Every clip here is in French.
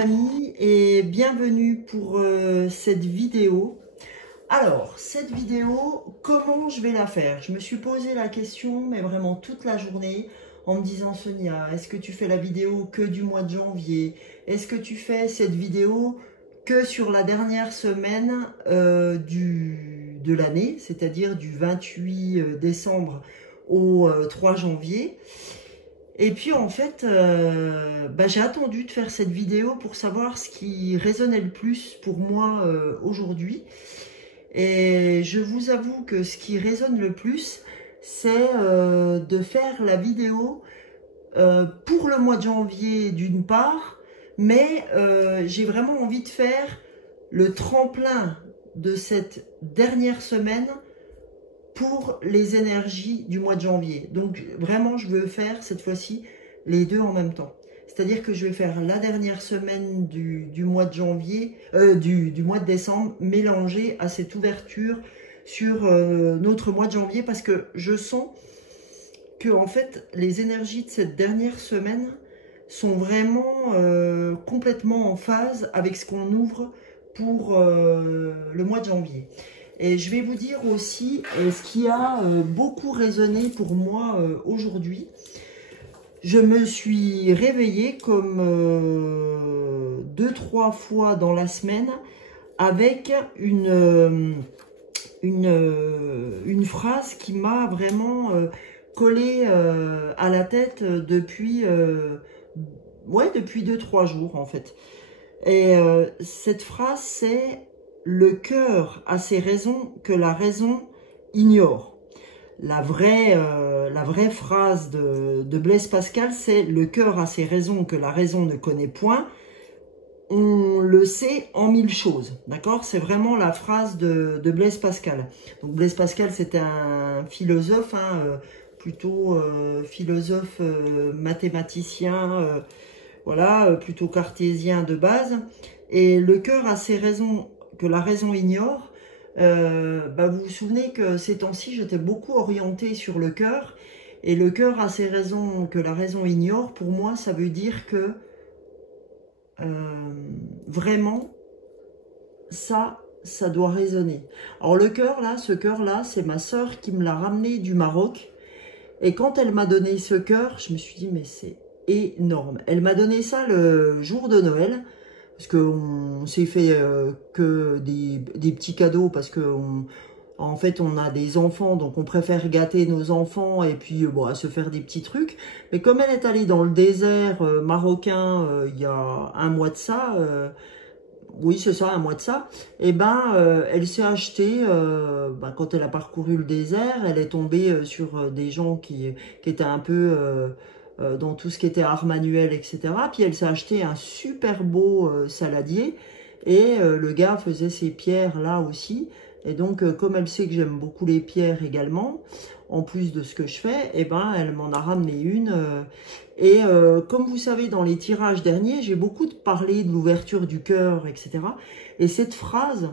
amis et bienvenue pour cette vidéo. Alors, cette vidéo, comment je vais la faire? Je me suis posé la question, mais vraiment toute la journée, en me disant: Sonia, est-ce que tu fais la vidéo que du mois de janvier? Est-ce que tu fais cette vidéo que sur la dernière semaine de l'année, c'est-à-dire du 28 décembre au 3 janvier? Et puis en fait, j'ai attendu de faire cette vidéo pour savoir ce qui résonnait le plus pour moi aujourd'hui. Et je vous avoue que ce qui résonne le plus, c'est de faire la vidéo pour le mois de janvier d'une part, mais j'ai vraiment envie de faire le tremplin de cette dernière semaine pour les énergies du mois de janvier. Donc vraiment, je veux faire cette fois-ci les deux en même temps. C'est-à-dire que je vais faire la dernière semaine du mois de janvier, du mois de décembre, mélangée à cette ouverture sur notre mois de janvier, parce que je sens que en fait, les énergies de cette dernière semaine sont vraiment complètement en phase avec ce qu'on ouvre pour le mois de janvier. Et je vais vous dire aussi ce qui a beaucoup résonné pour moi aujourd'hui. Je me suis réveillée comme 2-3 fois dans la semaine avec une phrase qui m'a vraiment collé à la tête depuis 2-3 jours en fait. Et cette phrase, c'est: le cœur a ses raisons que la raison ignore. La vraie phrase de Blaise Pascal, c'est: le cœur a ses raisons que la raison ne connaît point. On le sait en mille choses, d'accord? C'est vraiment la phrase de Blaise Pascal. Donc Blaise Pascal, c'est un philosophe, plutôt philosophe mathématicien, voilà, plutôt cartésien de base. Et le cœur a ses raisons que la raison ignore. Vous vous souvenez que ces temps-ci, j'étais beaucoup orientée sur le cœur. Et le cœur a ses raisons que la raison ignore. Pour moi, ça veut dire que vraiment, ça doit résonner. Alors le cœur là, ce cœur-là, c'est ma sœur qui me l'a ramené du Maroc. Et quand elle m'a donné ce cœur, je me suis dit, mais c'est énorme. Elle m'a donné ça le jour de Noël. Parce qu'on s'est fait que des petits cadeaux, parce que en fait on a des enfants, donc on préfère gâter nos enfants et puis se faire des petits trucs. Mais comme elle est allée dans le désert marocain il y a un mois de ça, oui c'est ça, un mois de ça, et elle s'est achetée, quand elle a parcouru le désert, elle est tombée sur des gens qui étaient un peu dans tout ce qui était art manuel, etc. Puis elle s'est acheté un super beau saladier, et le gars faisait ses pierres là aussi. Et donc, comme elle sait que j'aime beaucoup les pierres également, en plus de ce que je fais, elle m'en a ramené une. Comme vous savez, dans les tirages derniers, j'ai beaucoup parlé de l'ouverture du cœur, etc. Et cette phrase,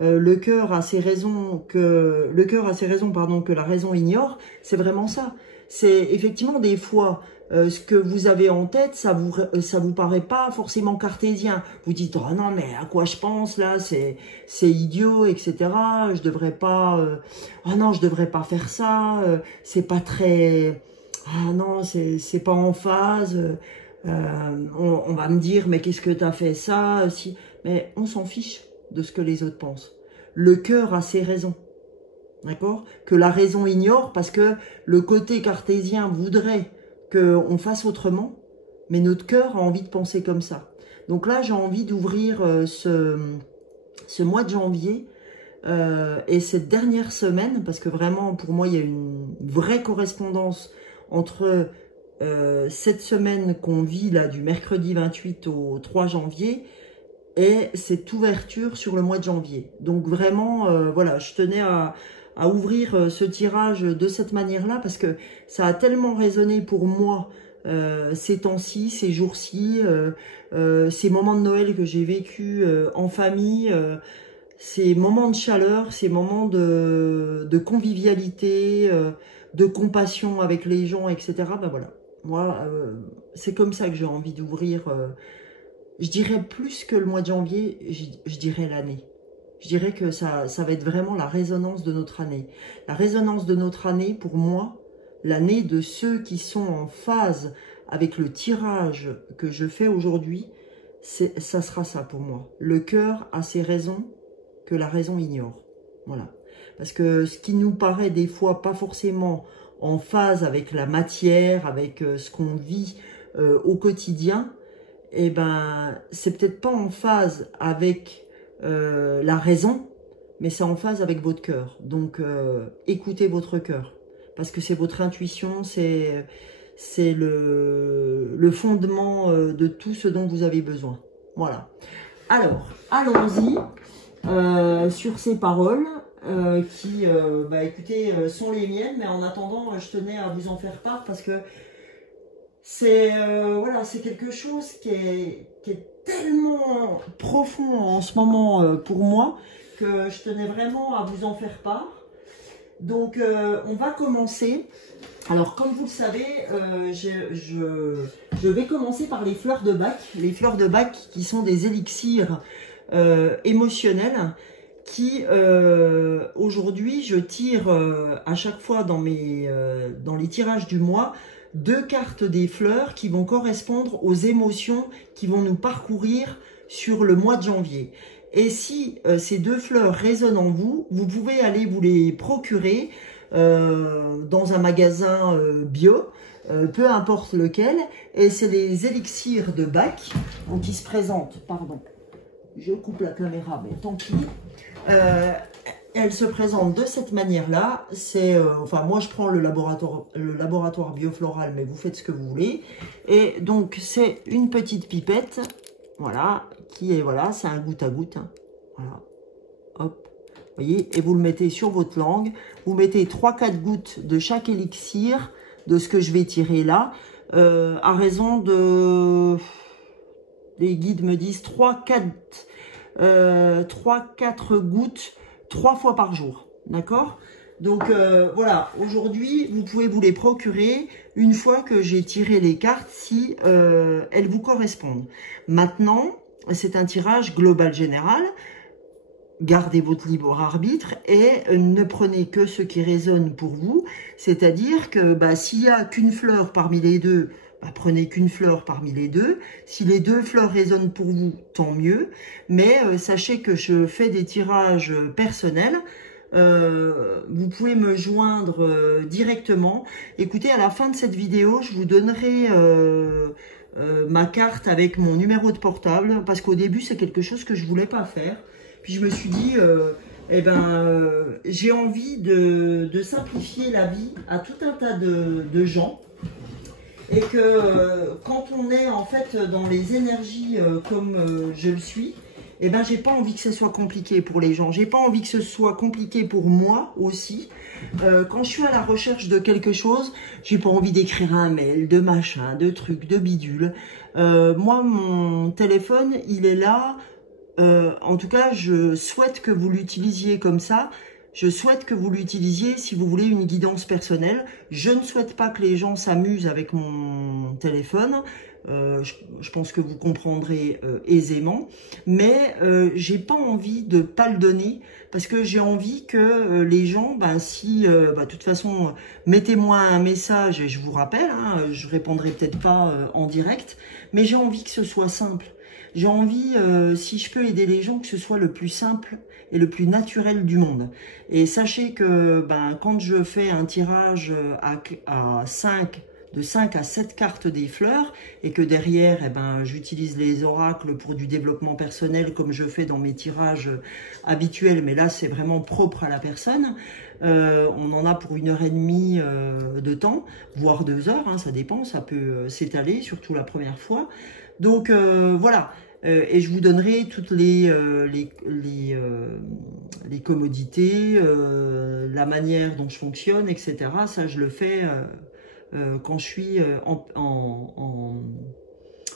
le cœur a ses raisons que la raison ignore, c'est vraiment ça. C'est effectivement des fois ce que vous avez en tête, ça vous paraît pas forcément cartésien. Vous dites: oh non, mais à quoi je pense là, c'est idiot, etc. Je devrais pas, oh non, je devrais pas faire ça. C'est pas très, ah non, c'est pas en phase. On va me dire: mais qu'est-ce que t'as fait ça? Si, mais on s'en fiche de ce que les autres pensent. Le cœur a ses raisons. D'accord? Que la raison ignore, parce que le côté cartésien voudrait qu'on fasse autrement, mais notre cœur a envie de penser comme ça. Donc là, j'ai envie d'ouvrir ce mois de janvier et cette dernière semaine, parce que vraiment, pour moi, il y a une vraie correspondance entre cette semaine qu'on vit là, du mercredi 28 au 3 janvier, et cette ouverture sur le mois de janvier. Donc vraiment, voilà, je tenais à ouvrir ce tirage de cette manière-là, parce que ça a tellement résonné pour moi ces temps-ci, ces jours-ci, ces moments de Noël que j'ai vécu en famille, ces moments de chaleur, ces moments de convivialité, de compassion avec les gens, etc. Voilà, moi, c'est comme ça que j'ai envie d'ouvrir je dirais plus que le mois de janvier, je dirais l'année. Je dirais que ça va être vraiment la résonance de notre année. La résonance de notre année, pour moi, l'année de ceux qui sont en phase avec le tirage que je fais aujourd'hui, ça sera ça pour moi. Le cœur a ses raisons que la raison ignore. Voilà. Parce que ce qui nous paraît des fois pas forcément en phase avec la matière, avec ce qu'on vit au quotidien, eh ben, c'est peut-être pas en phase avec la raison, mais c'est en phase avec votre cœur. Donc, écoutez votre cœur, parce que c'est votre intuition, c'est le fondement de tout ce dont vous avez besoin. Voilà. Alors, allons-y sur ces paroles qui, écoutez, sont les miennes, mais en attendant, je tenais à vous en faire part parce que c'est voilà, c'est quelque chose qui est tellement profond en ce moment pour moi que je tenais vraiment à vous en faire part. Donc, on va commencer. Alors, comme vous le savez, je vais commencer par les fleurs de Bach. Les fleurs de Bach qui sont des élixirs émotionnels qui, aujourd'hui, je tire à chaque fois dans les tirages du mois, 2 cartes des fleurs qui vont correspondre aux émotions qui vont nous parcourir sur le mois de janvier. Et si ces 2 fleurs résonnent en vous, vous pouvez aller vous les procurer dans un magasin bio, peu importe lequel. Et c'est les élixirs de Bach, donc qui se présentent, pardon, je coupe la caméra, mais tant pis. Elle se présente de cette manière-là. C'est, enfin, moi je prends le laboratoire biofloral, mais vous faites ce que vous voulez. Et donc c'est une petite pipette, voilà, qui est, voilà, c'est un goutte à goutte, hein. Voilà, hop, vous voyez, et vous le mettez sur votre langue. Vous mettez 3-4 gouttes de chaque élixir, de ce que je vais tirer là, à raison de, les guides me disent 3-4 gouttes 3 fois par jour, d'accord? Donc voilà, aujourd'hui, vous pouvez vous les procurer une fois que j'ai tiré les cartes, si elles vous correspondent. Maintenant, c'est un tirage global général. Gardez votre libre arbitre et ne prenez que ce qui résonne pour vous. C'est-à-dire que s'il n'y a qu'une fleur parmi les deux, prenez qu'une fleur parmi les deux. Si les 2 fleurs résonnent pour vous, tant mieux. Mais sachez que je fais des tirages personnels. Vous pouvez me joindre directement. Écoutez, à la fin de cette vidéo, je vous donnerai ma carte avec mon numéro de portable. Parce qu'au début, c'est quelque chose que je ne voulais pas faire. Puis je me suis dit, j'ai envie de simplifier la vie à tout un tas de gens. Et que quand on est en fait dans les énergies comme je le suis, j'ai pas envie que ce soit compliqué pour les gens. J'ai pas envie que ce soit compliqué pour moi aussi. Quand je suis à la recherche de quelque chose, j'ai pas envie d'écrire un mail, de machin, de trucs, de bidule. Moi, mon téléphone, il est là. En tout cas, je souhaite que vous l'utilisiez comme ça. Je souhaite que vous l'utilisiez si vous voulez une guidance personnelle. Je ne souhaite pas que les gens s'amusent avec mon téléphone. Je pense que vous comprendrez aisément. Mais j'ai pas envie de pas le donner parce que j'ai envie que les gens, de toute façon, mettez-moi un message et je vous rappelle, hein, je répondrai peut-être pas en direct, mais j'ai envie que ce soit simple. J'ai envie, si je peux aider les gens, que ce soit le plus simple et le plus naturel du monde. Et sachez que quand je fais un tirage de 5 à 7 cartes des fleurs et que derrière, j'utilise les oracles pour du développement personnel comme je fais dans mes tirages habituels, mais là, c'est vraiment propre à la personne. On en a pour 1h30 de temps, voire 2 heures, hein, ça dépend, ça peut s'étaler, surtout la première fois. Donc voilà, et je vous donnerai toutes les commodités, la manière dont je fonctionne, etc. Ça, je le fais quand je suis en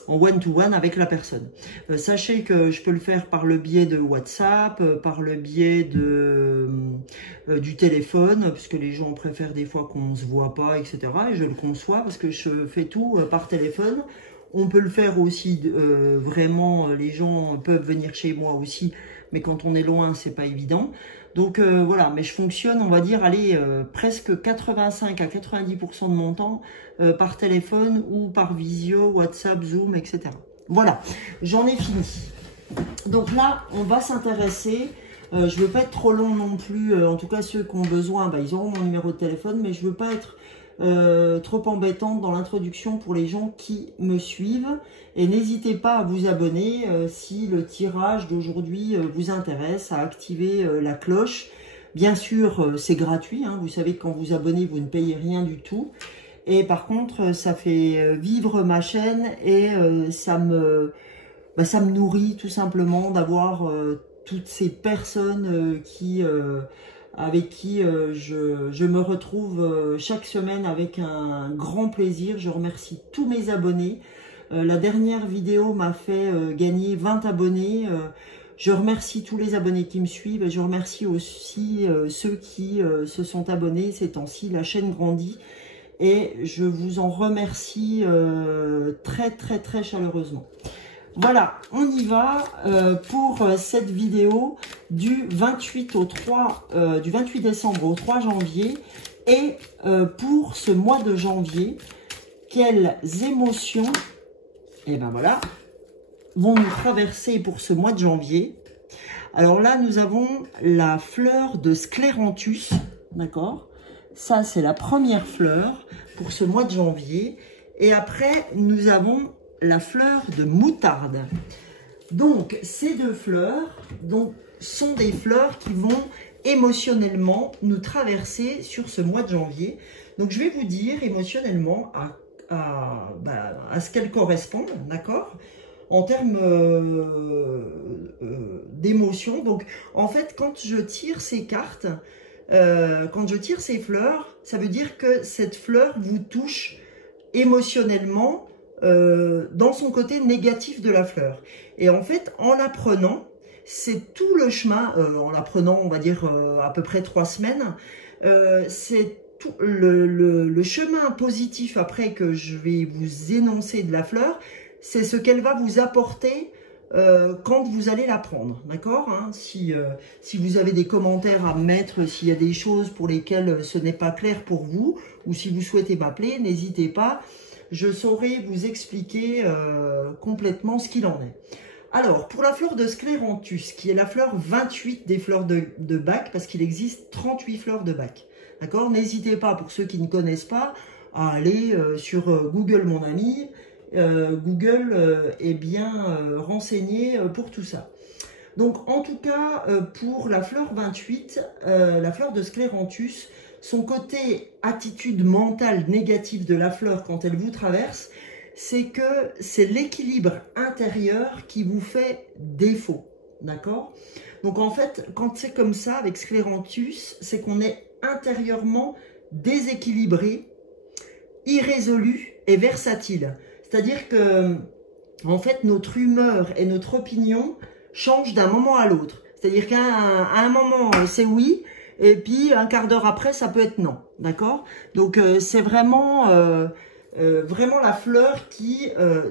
one-to-one avec la personne. Sachez que je peux le faire par le biais de WhatsApp, par le biais du téléphone, puisque les gens préfèrent des fois qu'on ne se voit pas, etc. Et je le conçois parce que je fais tout par téléphone. On peut le faire aussi, vraiment, les gens peuvent venir chez moi aussi, mais quand on est loin, c'est pas évident. Donc voilà, mais je fonctionne, on va dire, allez, presque 85 à 90% de mon temps par téléphone ou par visio, WhatsApp, Zoom, etc. Voilà, j'en ai fini. Donc là, on va s'intéresser, je ne veux pas être trop long non plus, en tout cas ceux qui ont besoin, bah, ils auront mon numéro de téléphone, mais je ne veux pas être trop embêtante dans l'introduction pour les gens qui me suivent. Et n'hésitez pas à vous abonner si le tirage d'aujourd'hui vous intéresse, à activer la cloche. Bien sûr, c'est gratuit, hein, vous savez que quand vous abonnez, vous ne payez rien du tout. Et par contre, ça fait vivre ma chaîne et ça me nourrit tout simplement d'avoir toutes ces personnes avec qui je me retrouve chaque semaine avec un grand plaisir. Je remercie tous mes abonnés. La dernière vidéo m'a fait gagner 20 abonnés. Je remercie tous les abonnés qui me suivent. Et je remercie aussi ceux qui se sont abonnés ces temps-ci. La chaîne grandit et je vous en remercie très très très chaleureusement. Voilà, on y va pour cette vidéo du 28 décembre au 3 janvier. Et pour ce mois de janvier, quelles émotions, et ben voilà, vont nous traverser pour ce mois de janvier. Alors là, nous avons la fleur de Scléranthus, d'accord? Ça, c'est la première fleur pour ce mois de janvier. Et après, nous avons la fleur de moutarde. Donc, ces deux fleurs sont des fleurs qui vont émotionnellement nous traverser sur ce mois de janvier. Donc, je vais vous dire émotionnellement à ce qu'elles correspondent, d'accord? En termes d'émotion. Donc, en fait, quand je tire ces cartes, quand je tire ces fleurs, ça veut dire que cette fleur vous touche émotionnellement dans son côté négatif de la fleur. Et en fait, en la prenant, c'est tout le chemin, en la prenant, on va dire, à peu près 3 semaines, c'est tout le chemin positif après que je vais vous énoncer de la fleur, c'est ce qu'elle va vous apporter quand vous allez la prendre, d'accord, hein, si vous avez des commentaires à mettre, s'il y a des choses pour lesquelles ce n'est pas clair pour vous, ou si vous souhaitez m'appeler, n'hésitez pas. Je saurai vous expliquer complètement ce qu'il en est. Alors, pour la fleur de Scléranthus, qui est la fleur 28 des fleurs de Bach, parce qu'il existe 38 fleurs de Bach. D'accord? N'hésitez pas, pour ceux qui ne connaissent pas, à aller sur Google, mon ami. Google est bien renseigné pour tout ça. Donc, en tout cas, pour la fleur 28, la fleur de Scléranthus, son côté attitude mentale négative de la fleur quand elle vous traverse, c'est que c'est l'équilibre intérieur qui vous fait défaut, d'accord? Donc en fait, quand c'est comme ça avec Scléranthus, c'est qu'on est intérieurement déséquilibré, irrésolu et versatile. C'est-à-dire que, en fait, notre humeur et notre opinion changent d'un moment à l'autre. C'est-à-dire qu'à un moment, c'est oui, et puis un quart d'heure après, ça peut être non, d'accord? Donc c'est vraiment, vraiment la fleur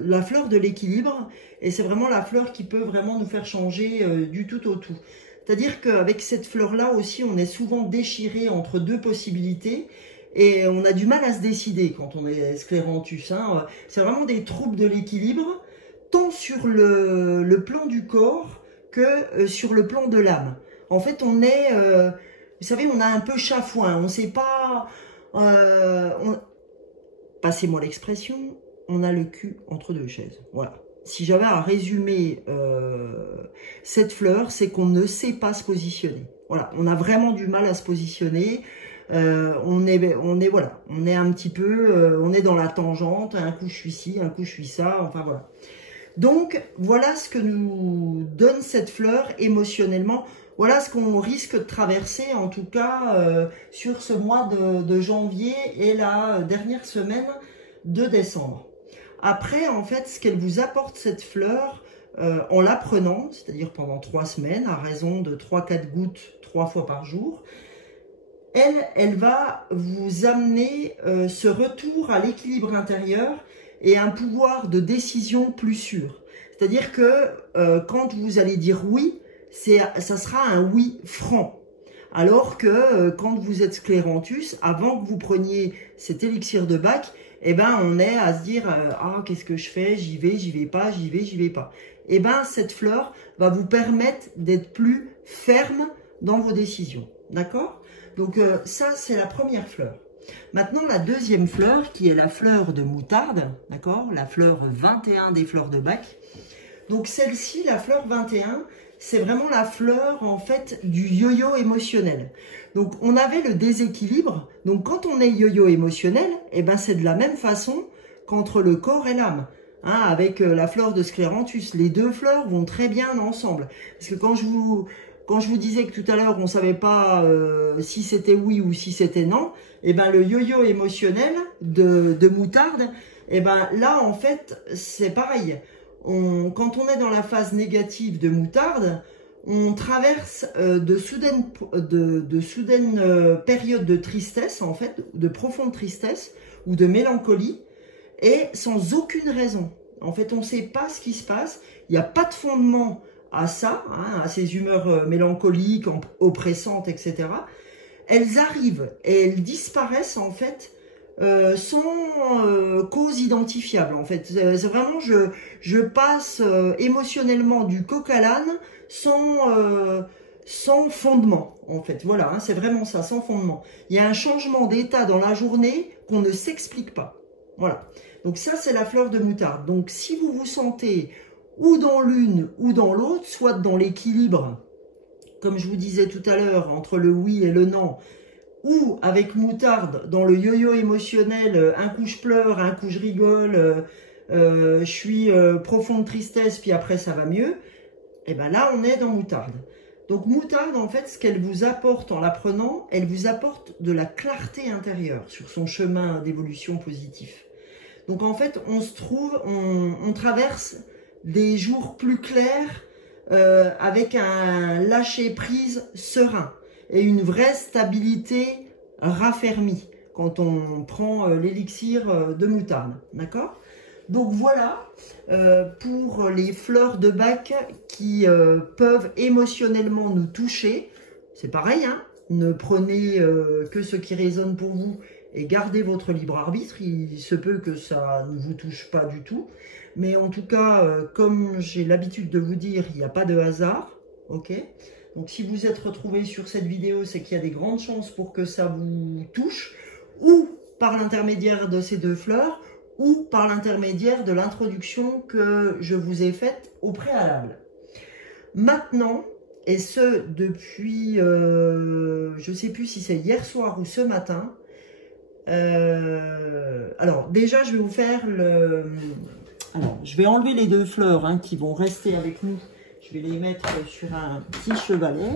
la fleur de l'équilibre, et c'est vraiment la fleur qui peut vraiment nous faire changer du tout au tout. C'est-à-dire qu'avec cette fleur-là aussi, on est souvent déchiré entre deux possibilités, et on a du mal à se décider quand on est Scléranthus, hein. C'est vraiment des troubles de l'équilibre, tant sur le plan du corps que sur le plan de l'âme. En fait, on est... vous savez, on a un peu chafouin, on ne sait pas, passez-moi l'expression, on a le cul entre deux chaises, voilà. Si j'avais à résumer cette fleur, c'est qu'on ne sait pas se positionner. Voilà, on a vraiment du mal à se positionner, on est un petit peu, on est dans la tangente, un coup je suis ci, un coup je suis ça, enfin voilà. Donc, voilà ce que nous donne cette fleur émotionnellement. Voilà ce qu'on risque de traverser, en tout cas, sur ce mois de janvier et la dernière semaine de décembre. Après, en fait, ce qu'elle vous apporte, cette fleur, en la prenant, c'est-à-dire pendant 3 semaines, à raison de 3-4 gouttes 3 fois par jour, elle va vous amener ce retour à l'équilibre intérieur et un pouvoir de décision plus sûr. C'est-à-dire que quand vous allez dire oui, ça sera un oui franc. Alors que quand vous êtes scléranthus, avant que vous preniez cet élixir de Bach, eh ben on est à se dire ah qu'est-ce que je fais, j'y vais pas, j'y vais pas. Eh ben cette fleur va vous permettre d'être plus ferme dans vos décisions, d'accord? Donc ça c'est la première fleur. Maintenant la deuxième fleur qui est la fleur de moutarde, d'accord? La fleur 21 des fleurs de Bach. Donc celle-ci, la fleur 21, c'est vraiment la fleur en fait du yo-yo émotionnel. Donc on avait le déséquilibre. Donc quand on est yo-yo émotionnel, eh ben c'est de la même façon qu'entre le corps et l'âme. Hein, avec la fleur de scléranthus, les deux fleurs vont très bien ensemble. Parce que quand je vous disais que tout à l'heure on ne savait pas si c'était oui ou si c'était non, eh ben le yo-yo émotionnel de moutarde, eh ben là en fait c'est pareil. Quand on est dans la phase négative de moutarde, on traverse de soudaines périodes de tristesse, en fait, de profonde tristesse ou de mélancolie, et sans aucune raison. En fait, on ne sait pas ce qui se passe, il n'y a pas de fondement à ça, hein, à ces humeurs mélancoliques, oppressantes, etc. Elles arrivent et elles disparaissent, en fait, sans cause identifiable en fait. C'est vraiment je passe émotionnellement du coq à l'âne sans fondement en fait. Voilà, hein, c'est vraiment ça, sans fondement. Il y a un changement d'état dans la journée qu'on ne s'explique pas. Voilà. Donc ça c'est la fleur de moutarde. Donc si vous vous sentez ou dans l'une ou dans l'autre, soit dans l'équilibre, comme je vous disais tout à l'heure, entre le oui et le non, ou avec moutarde, dans le yo-yo émotionnel, un coup je pleure, un coup je rigole, je suis profonde tristesse, puis après ça va mieux, et bien là on est dans moutarde. Donc moutarde, en fait, ce qu'elle vous apporte en la prenant, elle vous apporte de la clarté intérieure sur son chemin d'évolution positif. Donc en fait, on traverse des jours plus clairs avec un lâcher-prise serein et une vraie stabilité raffermie quand on prend l'élixir de moutarde, d'accord? Donc voilà pour les fleurs de Bach qui peuvent émotionnellement nous toucher. C'est pareil, hein, ne prenez que ce qui résonne pour vous et gardez votre libre arbitre. Il se peut que ça ne vous touche pas du tout. Mais en tout cas, comme j'ai l'habitude de vous dire, il n'y a pas de hasard, ok? Donc si vous êtes retrouvé sur cette vidéo, c'est qu'il y a des grandes chances pour que ça vous touche, ou par l'intermédiaire de ces deux fleurs, ou par l'intermédiaire de l'introduction que je vous ai faite au préalable. Maintenant, et ce depuis, je ne sais plus si c'est hier soir ou ce matin, alors déjà je vais vous faire le... Alors, je vais enlever les deux fleurs hein, qui vont rester avec nous. Je vais les mettre sur un petit chevalet.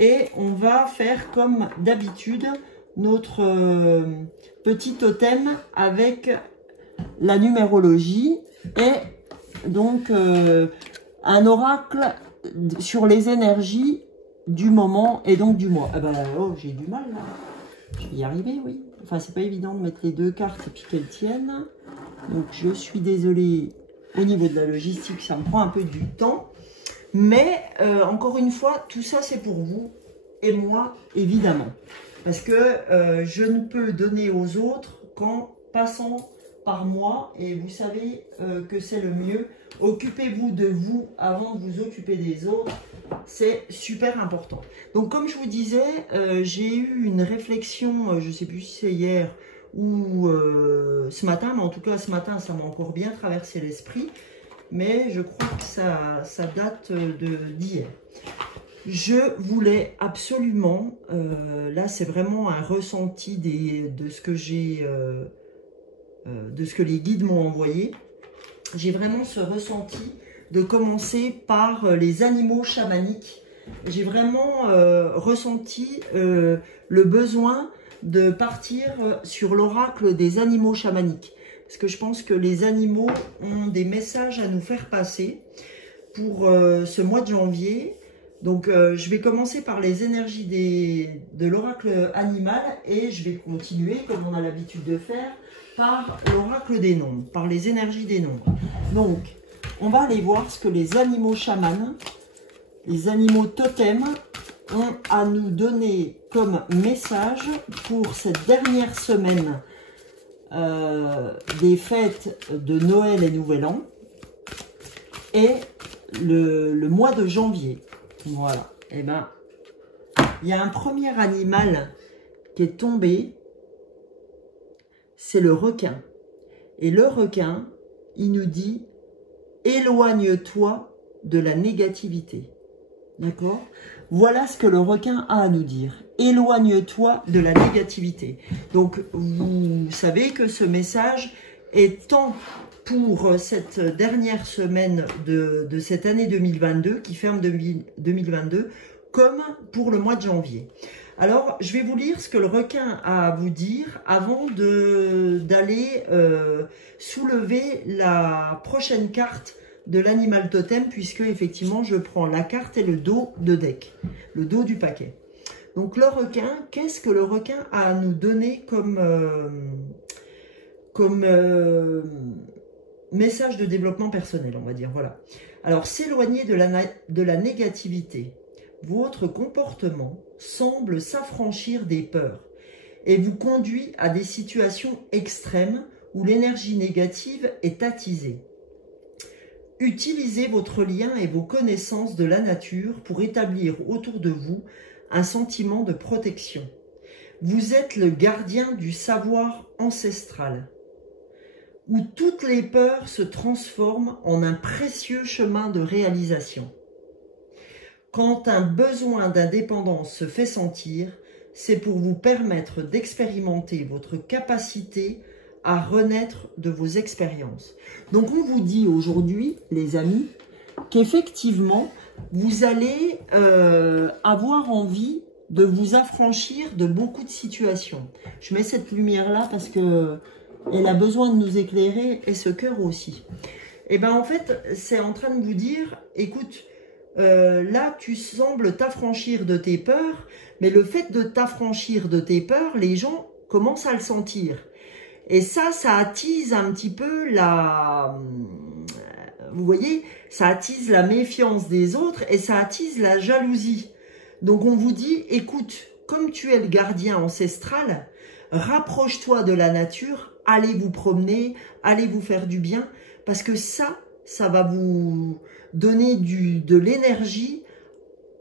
Et on va faire comme d'habitude notre petit totem avec la numérologie. Et donc un oracle sur les énergies du moment et donc du mois. Ah ben, oh, j'ai du mal là. Je vais y arriver, oui. Enfin, c'est pas évident de mettre les deux cartes et puis qu'elles tiennent. Donc, je suis désolée au niveau de la logistique, ça me prend un peu du temps. Mais, encore une fois, tout ça, c'est pour vous et moi, évidemment. Parce que je ne peux donner aux autres qu'en passant par moi. Et vous savez que c'est le mieux. Occupez-vous de vous avant de vous occuper des autres. C'est super important. Donc, comme je vous disais, j'ai eu une réflexion, je ne sais plus si c'est hier ou ce matin, mais en tout cas ce matin ça m'a encore bien traversé l'esprit, mais je crois que ça date d'hier. Je voulais absolument, là c'est vraiment un ressenti de ce que j'ai, de ce que les guides m'ont envoyé. J'ai vraiment ce ressenti de commencer par les animaux chamaniques. J'ai vraiment ressenti le besoin de partir sur l'oracle des animaux chamaniques. Parce que je pense que les animaux ont des messages à nous faire passer pour ce mois de janvier. Donc, je vais commencer par les énergies de l'oracle animal et je vais continuer, comme on a l'habitude de faire, par l'oracle des nombres, par les énergies des nombres. Donc, on va aller voir ce que les animaux chamans, les animaux totems, ont à nous donner comme message pour cette dernière semaine des fêtes de Noël et Nouvel An et le mois de janvier. Voilà. Et ben, il y a un premier animal qui est tombé, c'est le requin. Et le requin, il nous dit, éloigne-toi de la négativité. D'accord? Voilà ce que le requin a à nous dire. Éloigne-toi de la négativité. Donc, vous savez que ce message est tant pour cette dernière semaine de cette année 2022, qui ferme 2022, comme pour le mois de janvier. Alors, je vais vous lire ce que le requin a à vous dire avant d'aller soulever la prochaine carte de l'animal totem, puisque effectivement, je prends la carte et le dos de deck, le dos du paquet. Donc, le requin, qu'est-ce que le requin a à nous donner comme message de développement personnel, on va dire, voilà. Alors, s'éloigner de la négativité. Votre comportement semble s'affranchir des peurs et vous conduit à des situations extrêmes où l'énergie négative est attisée. Utilisez votre lien et vos connaissances de la nature pour établir autour de vous un sentiment de protection. Vous êtes le gardien du savoir ancestral, où toutes les peurs se transforment en un précieux chemin de réalisation. Quand un besoin d'indépendance se fait sentir, c'est pour vous permettre d'expérimenter votre capacité à renaître de vos expériences. Donc on vous dit aujourd'hui, les amis, qu'effectivement, vous allez avoir envie de vous affranchir de beaucoup de situations. Je mets cette lumière-là parce que elle a besoin de nous éclairer et ce cœur aussi. Et bien en fait, c'est en train de vous dire, écoute, là tu sembles t'affranchir de tes peurs, mais le fait de t'affranchir de tes peurs, les gens commencent à le sentir. Et ça attise un petit peu vous voyez, ça attise la méfiance des autres et ça attise la jalousie. Donc on vous dit, écoute, comme tu es le gardien ancestral, rapproche-toi de la nature, allez vous promener, allez vous faire du bien, parce que ça va vous donner de l'énergie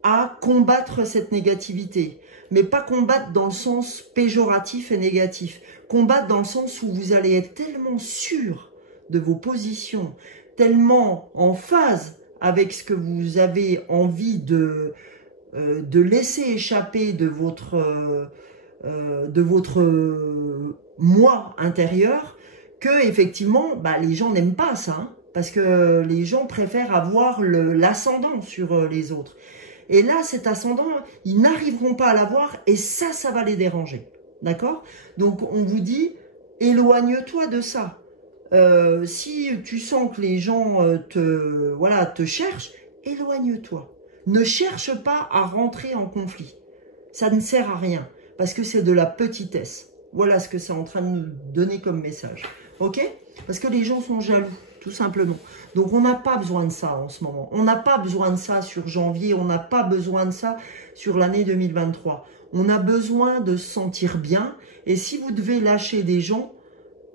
à combattre cette négativité. Mais pas combattre dans le sens péjoratif et négatif. Combattre dans le sens où vous allez être tellement sûr de vos positions, tellement en phase avec ce que vous avez envie de laisser échapper de votre moi intérieur, que effectivement, bah, les gens n'aiment pas ça, hein, parce que les gens préfèrent avoir l'ascendant sur les autres. Et là, cet ascendant, ils n'arriveront pas à l'avoir et ça va les déranger. D'accord? Donc, on vous dit, éloigne-toi de ça. Si tu sens que les gens te cherchent, éloigne-toi. Ne cherche pas à rentrer en conflit. Ça ne sert à rien parce que c'est de la petitesse. Voilà ce que c'est en train de nous donner comme message. Ok? Parce que les gens sont jaloux. Tout simplement. Donc, on n'a pas besoin de ça en ce moment. On n'a pas besoin de ça sur janvier. On n'a pas besoin de ça sur l'année 2023. On a besoin de se sentir bien. Et si vous devez lâcher des gens,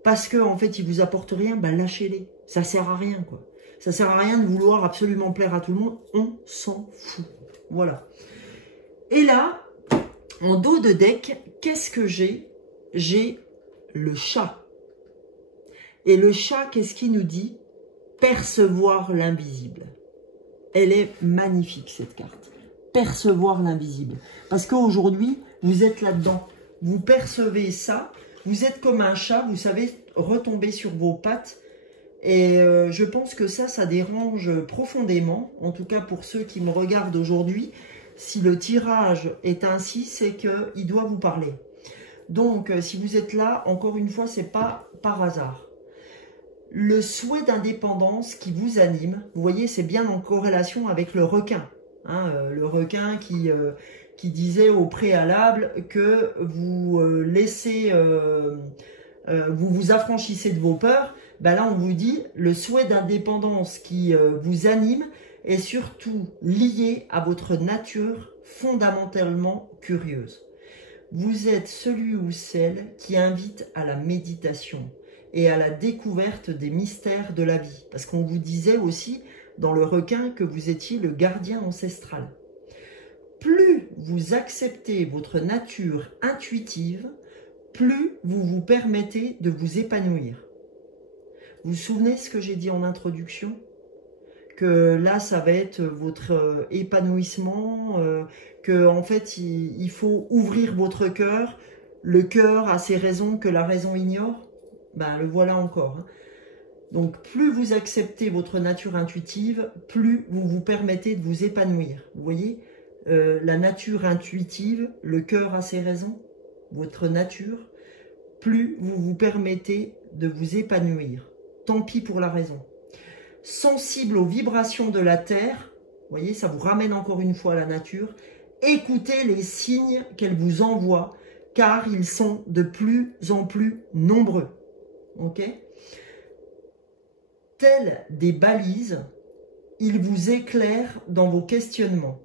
parce qu'en fait, ils vous apportent rien, ben lâchez-les. Ça sert à rien, quoi. Ça sert à rien de vouloir absolument plaire à tout le monde. On s'en fout. Voilà. Et là, en dos de deck, qu'est-ce que j'ai? J'ai le chat. Et le chat, qu'est-ce qu'il nous dit? Percevoir l'invisible. Elle est magnifique, cette carte. Percevoir l'invisible. Parce qu'aujourd'hui, vous êtes là-dedans. Vous percevez ça. Vous êtes comme un chat, vous savez, retomber sur vos pattes. Et je pense que ça dérange profondément. En tout cas, pour ceux qui me regardent aujourd'hui, si le tirage est ainsi, c'est qu'il doit vous parler. Donc, si vous êtes là, encore une fois, c'est pas par hasard. Le souhait d'indépendance qui vous anime, vous voyez, c'est bien en corrélation avec le requin. Hein, le requin qui disait au préalable que vous vous vous affranchissez de vos peurs. Ben là, on vous dit le souhait d'indépendance qui vous anime est surtout lié à votre nature fondamentalement curieuse. Vous êtes celui ou celle qui invite à la méditation et à la découverte des mystères de la vie. Parce qu'on vous disait aussi dans le requin que vous étiez le gardien ancestral. Plus vous acceptez votre nature intuitive, plus vous vous permettez de vous épanouir. Vous vous souvenez ce que j'ai dit en introduction? Que là, ça va être votre épanouissement, que en fait, il faut ouvrir votre cœur. Le cœur a ses raisons que la raison ignore. Ben, le voilà encore. Hein. Donc, plus vous acceptez votre nature intuitive, plus vous vous permettez de vous épanouir. Vous voyez, la nature intuitive, le cœur a ses raisons, votre nature, plus vous vous permettez de vous épanouir. Tant pis pour la raison. Sensible aux vibrations de la terre, vous voyez, ça vous ramène encore une fois à la nature. Écoutez les signes qu'elle vous envoie, car ils sont de plus en plus nombreux. Ok? Tels des balises, ils vous éclairent dans vos questionnements.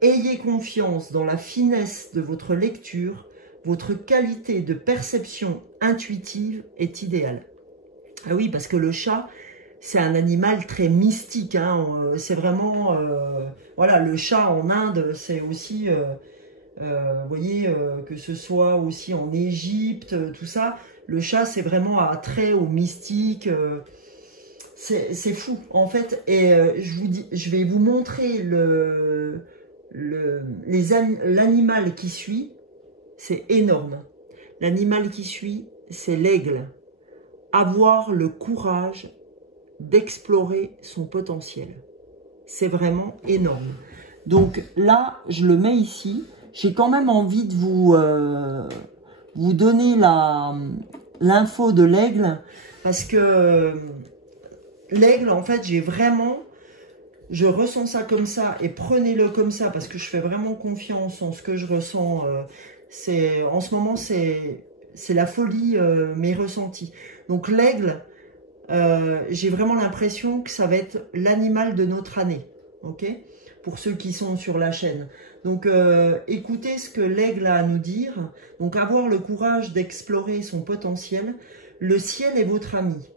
Ayez confiance dans la finesse de votre lecture, votre qualité de perception intuitive est idéale. Ah oui, parce que le chat, c'est un animal très mystique. Hein. C'est vraiment... voilà, le chat en Inde, c'est aussi... vous voyez, que ce soit aussi en Égypte, tout ça. Le chat, c'est vraiment attrait au mystique. C'est fou, en fait. Et je vais vous montrer l'animal qui suit. C'est énorme. L'animal qui suit, c'est l'aigle. Avoir le courage d'explorer son potentiel. C'est vraiment énorme. Donc là, je le mets ici. J'ai quand même envie de vous donner l'info de l'aigle, parce que l'aigle, en fait, je ressens ça comme ça, et prenez-le comme ça, parce que je fais vraiment confiance en ce que je ressens. En ce moment, c'est la folie, mes ressentis. Donc l'aigle, j'ai vraiment l'impression que ça va être l'animal de notre année, ok? Pour ceux qui sont sur la chaîne. Donc écoutez ce que l'aigle a à nous dire. Donc avoir le courage d'explorer son potentiel. Le ciel est votre ami.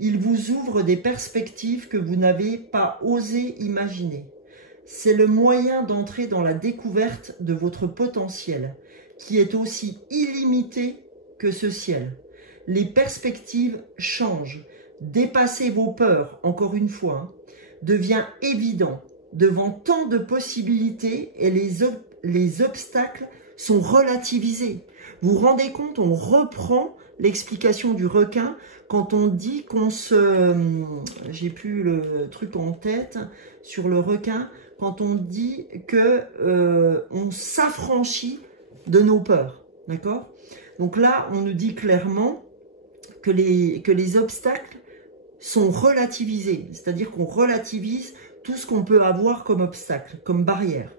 Il vous ouvre des perspectives que vous n'avez pas osé imaginer. C'est le moyen d'entrer dans la découverte de votre potentiel, qui est aussi illimité que ce ciel. Les perspectives changent. Dépasser vos peurs, encore une fois, devient évident devant tant de possibilités, et les obstacles sont relativisés. Vous vous rendez compte, on reprend l'explication du requin quand on dit qu'on se... J'ai plus le truc en tête sur le requin. Quand on dit que on s'affranchit de nos peurs. D'accord? Donc là, on nous dit clairement que les obstacles sont relativisés. C'est-à-dire qu'on relativise tout ce qu'on peut avoir comme obstacle, comme barrière.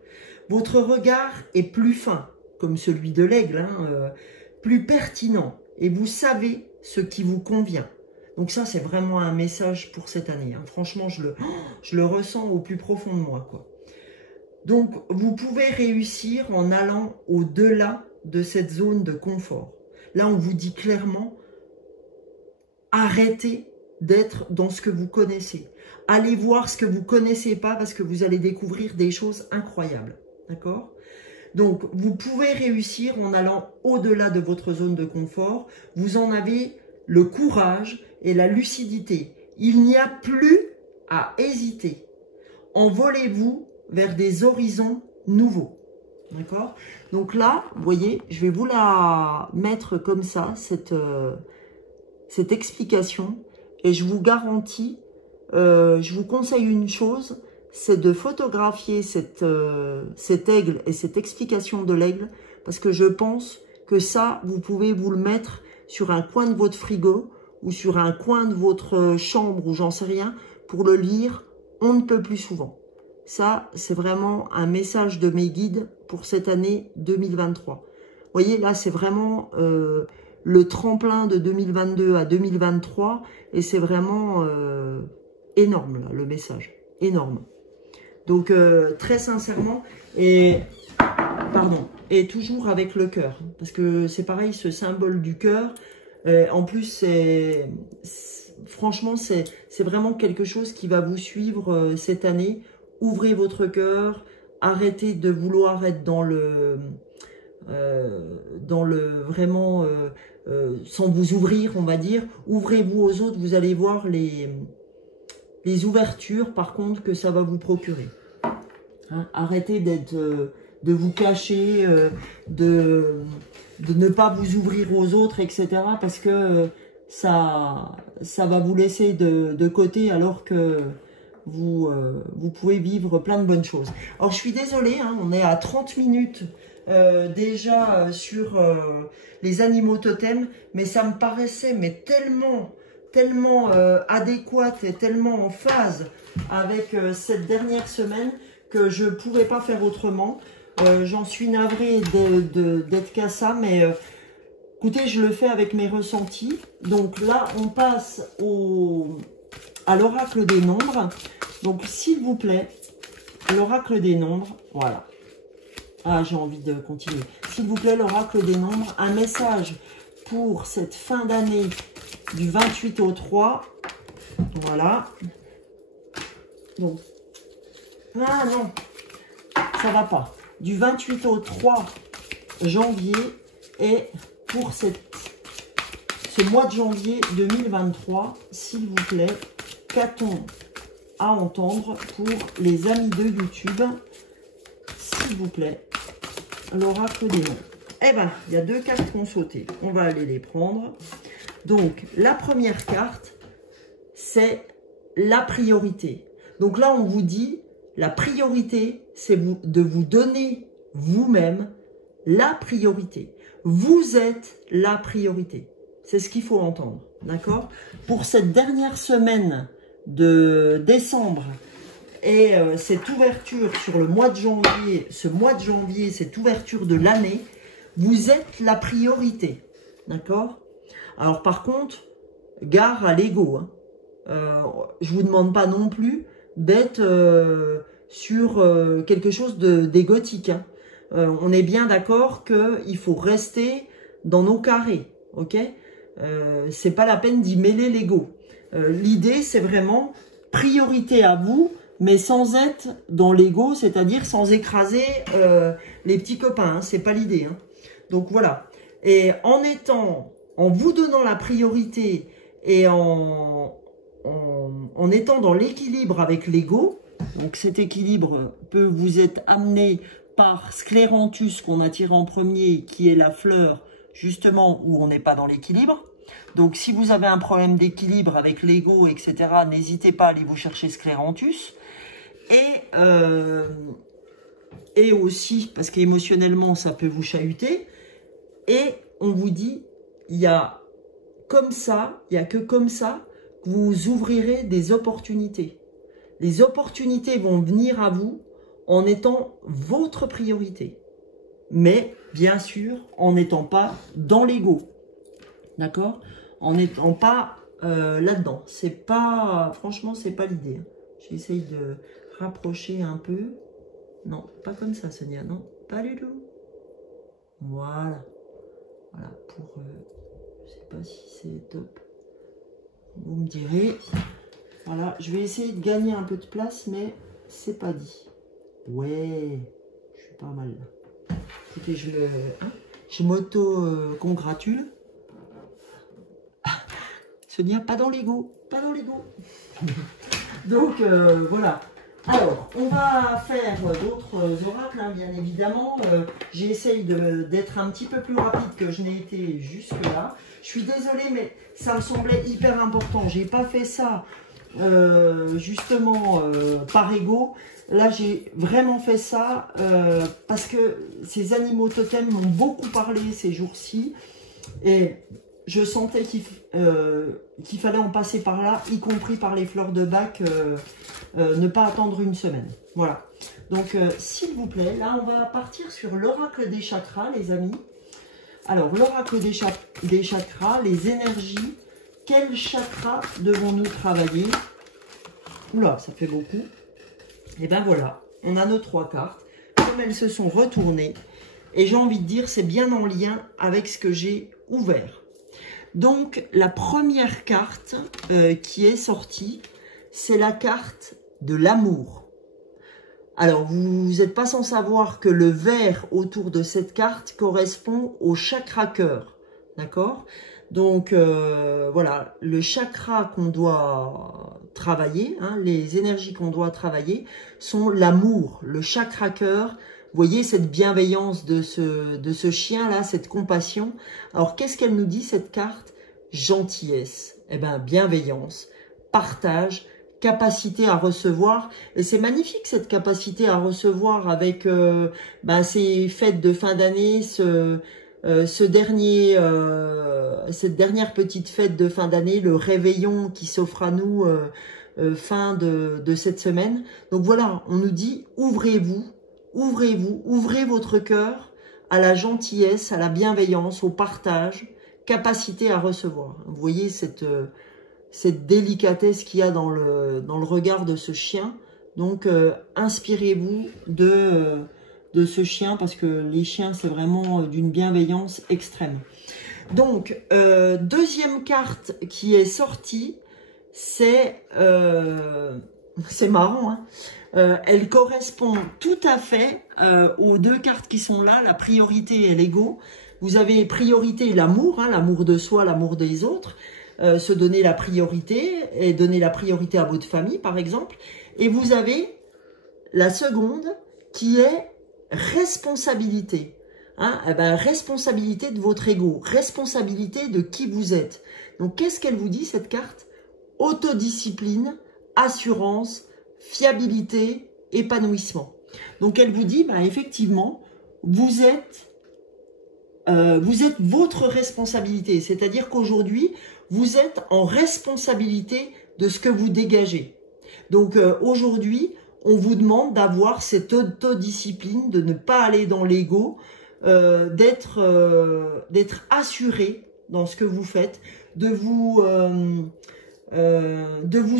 Votre regard est plus fin, comme celui de l'aigle, hein, plus pertinent, et vous savez ce qui vous convient. Donc ça, c'est vraiment un message pour cette année. Hein. Franchement, je le ressens au plus profond de moi, quoi. Donc, vous pouvez réussir en allant au-delà de cette zone de confort. Là, on vous dit clairement, arrêtez d'être dans ce que vous connaissez. Allez voir ce que vous ne connaissez pas, parce que vous allez découvrir des choses incroyables. D'accord ? Donc, vous pouvez réussir en allant au-delà de votre zone de confort. Vous en avez le courage et la lucidité. Il n'y a plus à hésiter. Envolez-vous vers des horizons nouveaux. D'accord? Donc là, vous voyez, je vais vous la mettre comme ça, cette explication. Et je vous garantis, je vous conseille une chose, c'est de photographier cet aigle et cette explication de l'aigle, parce que je pense que ça, vous pouvez vous le mettre sur un coin de votre frigo ou sur un coin de votre chambre ou j'en sais rien, pour le lire on ne peut plus souvent. Ça, c'est vraiment un message de mes guides pour cette année 2023. Vous voyez, là, c'est vraiment le tremplin de 2022 à 2023. Et c'est vraiment énorme, là, le message. Énorme. Donc, très sincèrement, et toujours avec le cœur. Parce que c'est pareil, ce symbole du cœur, en plus, franchement, c'est vraiment quelque chose qui va vous suivre cette année. Ouvrez votre cœur, arrêtez de vouloir être dans le vraiment sans vous ouvrir, on va dire. Ouvrez-vous aux autres, vous allez voir les ouvertures, par contre, que ça va vous procurer. Hein, arrêtez de vous cacher, de ne pas vous ouvrir aux autres, etc. Parce que ça va vous laisser de côté alors que vous pouvez vivre plein de bonnes choses. Alors, je suis désolée, hein, on est à 30 minutes déjà sur les animaux totems, mais ça me paraissait tellement adéquate et tellement en phase avec cette dernière semaine que je ne pourrais pas faire autrement. J'en suis navrée d'être qu'à ça, mais écoutez, je le fais avec mes ressentis. Donc là, on passe à l'oracle des nombres. Donc, s'il vous plaît, l'oracle des nombres, voilà. Ah, j'ai envie de continuer. S'il vous plaît, l'oracle des nombres, un message pour cette fin d'année du 28 au 3. Voilà. Donc, ah non, ça va pas. Du 28 au 3 janvier et pour ce mois de janvier 2023, s'il vous plaît, qu'a-t-on à entendre pour les amis de YouTube, s'il vous plaît, l'oracle des noms. Eh ben, il y a deux cartes qui ont sauté. On va aller les prendre. Donc, la première carte, c'est la priorité. Donc là, on vous dit, la priorité, c'est de vous donner vous-même la priorité. Vous êtes la priorité. C'est ce qu'il faut entendre, d'accord? Pour cette dernière semaine de décembre et cette ouverture sur le mois de janvier, cette ouverture de l'année, vous êtes la priorité, d'accord? Alors par contre, gare à l'ego, hein. Je vous demande pas non plus d'être sur quelque chose d'égotique, hein. On est bien d'accord qu'il faut rester dans nos carrés, ok? C'est pas la peine d'y mêler l'ego. L'idée, c'est vraiment priorité à vous, mais sans être dans l'ego, c'est-à-dire sans écraser les petits copains, hein. C'est pas l'idée, hein. Donc voilà. Et en vous donnant la priorité et en étant dans l'équilibre avec l'ego, donc cet équilibre peut vous être amené par Scléranthus qu'on a tiré en premier, qui est la fleur justement où on n'est pas dans l'équilibre. Donc si vous avez un problème d'équilibre avec l'ego, etc., n'hésitez pas à aller vous chercher Scléranthus. Et aussi, parce qu'émotionnellement, ça peut vous chahuter. Et on vous dit, il y a que comme ça que vous ouvrirez des opportunités. Les opportunités vont venir à vous en étant votre priorité. Mais, bien sûr, en n'étant pas dans l'ego. D'accord? En n'étant pas là-dedans. C'est pas, franchement, c'est pas l'idée. J'essaye de rapprocher un peu. Non, pas comme ça, Sonia. Non, pas du tout. Voilà. Voilà, pour... je sais pas si c'est top. Vous me direz. Voilà, je vais essayer de gagner un peu de place, mais c'est pas dit. Ouais, je suis pas mal là. Écoutez, je m'auto-congratule. Sonia, pas dans l'ego, pas dans l'ego. Donc, voilà. Alors, on va faire d'autres oracles, hein, bien évidemment. J'essaye d'être un petit peu plus rapide que je n'ai été jusque-là. Je suis désolée, mais ça me semblait hyper important. J'ai pas fait ça justement par ego. Là, j'ai vraiment fait ça parce que ces animaux totems m'ont beaucoup parlé ces jours-ci. Et je sentais qu'il fallait en passer par là, y compris par les fleurs de bac, ne pas attendre une semaine. Voilà. Donc, s'il vous plaît, là, on va partir sur l'oracle des chakras, les amis. Alors, l'oracle des chakras, les énergies. Quels chakras devons-nous travailler? Oula, ça fait beaucoup. Et ben voilà, on a nos 3 cartes. Comme elles se sont retournées, et j'ai envie de dire, c'est bien en lien avec ce que j'ai ouvert. Donc, la première carte qui est sortie, c'est la carte de l'amour. Alors, vous n'êtes pas sans savoir que le vert autour de cette carte correspond au chakra cœur. D'accord? Donc, voilà, le chakra qu'on doit travailler, hein, les énergies qu'on doit travailler, sont l'amour, le chakra cœur. Vous voyez cette bienveillance de ce chien-là, cette compassion. Alors, qu'est-ce qu'elle nous dit, cette carte? Gentillesse, eh ben, bienveillance, partage, capacité à recevoir. Et c'est magnifique, cette capacité à recevoir avec ces fêtes de fin d'année, cette dernière petite fête de fin d'année, le réveillon qui s'offre à nous fin de cette semaine. Donc voilà, on nous dit, ouvrez-vous, ouvrez votre cœur à la gentillesse, à la bienveillance, au partage, capacité à recevoir. Vous voyez cette délicatesse qu'il y a dans le regard de ce chien. Donc, inspirez-vous de ce chien, parce que les chiens, c'est vraiment d'une bienveillance extrême. Donc, deuxième carte qui est sortie, c'est marrant, hein. Elle correspond tout à fait aux 2 cartes qui sont là, la priorité et l'ego. Vous avez priorité l'amour, hein, l'amour de soi, l'amour des autres, se donner la priorité et donner la priorité à votre famille, par exemple. Et vous avez la seconde qui est responsabilité. Hein, eh ben, responsabilité de votre ego, responsabilité de qui vous êtes. Donc, qu'est-ce qu'elle vous dit, cette carte? Autodiscipline, assurance, fiabilité, épanouissement. Donc, elle vous dit, effectivement, vous êtes votre responsabilité. C'est-à-dire qu'aujourd'hui, vous êtes en responsabilité de ce que vous dégagez. Donc, aujourd'hui, on vous demande d'avoir cette autodiscipline, de ne pas aller dans l'ego, d'être assuré dans ce que vous faites, de vous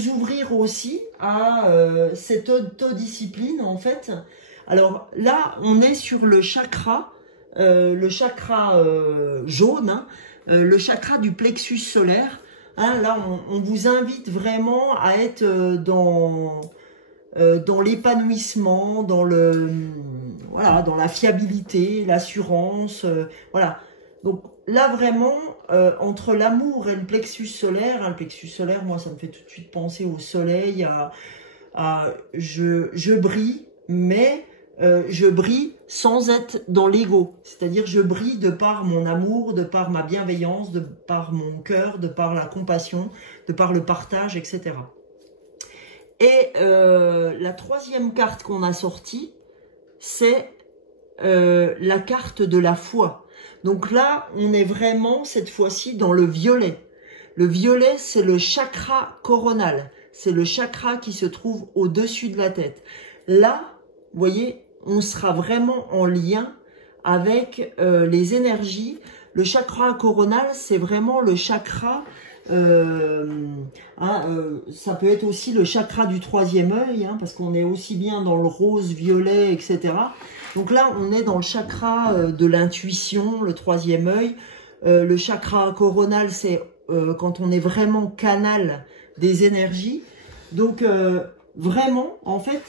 ouvrir aussi à cette autodiscipline, en fait. Alors là, on est sur le chakra jaune, hein, le chakra du plexus solaire. Hein, là, on vous invite vraiment à être dans l'épanouissement, dans la fiabilité, l'assurance, voilà. Donc là vraiment, entre l'amour et le plexus solaire, hein, le plexus solaire, moi ça me fait tout de suite penser au soleil, je brille, mais je brille sans être dans l'ego. C'est-à-dire je brille de par mon amour, de par ma bienveillance, de par mon cœur, de par la compassion, de par le partage, etc. Et la troisième carte qu'on a sortie, c'est la carte de la foi. Donc là, on est vraiment cette fois-ci dans le violet. Le violet, c'est le chakra coronal. C'est le chakra qui se trouve au-dessus de la tête. Là, vous voyez, on sera vraiment en lien avec les énergies. Le chakra coronal, c'est vraiment le chakra... ça peut être aussi le chakra du 3e œil, hein, parce qu'on est aussi bien dans le rose, violet, etc. Donc là, on est dans le chakra de l'intuition, le 3e œil. Le chakra coronal, c'est quand on est vraiment canal des énergies. Donc vraiment, en fait,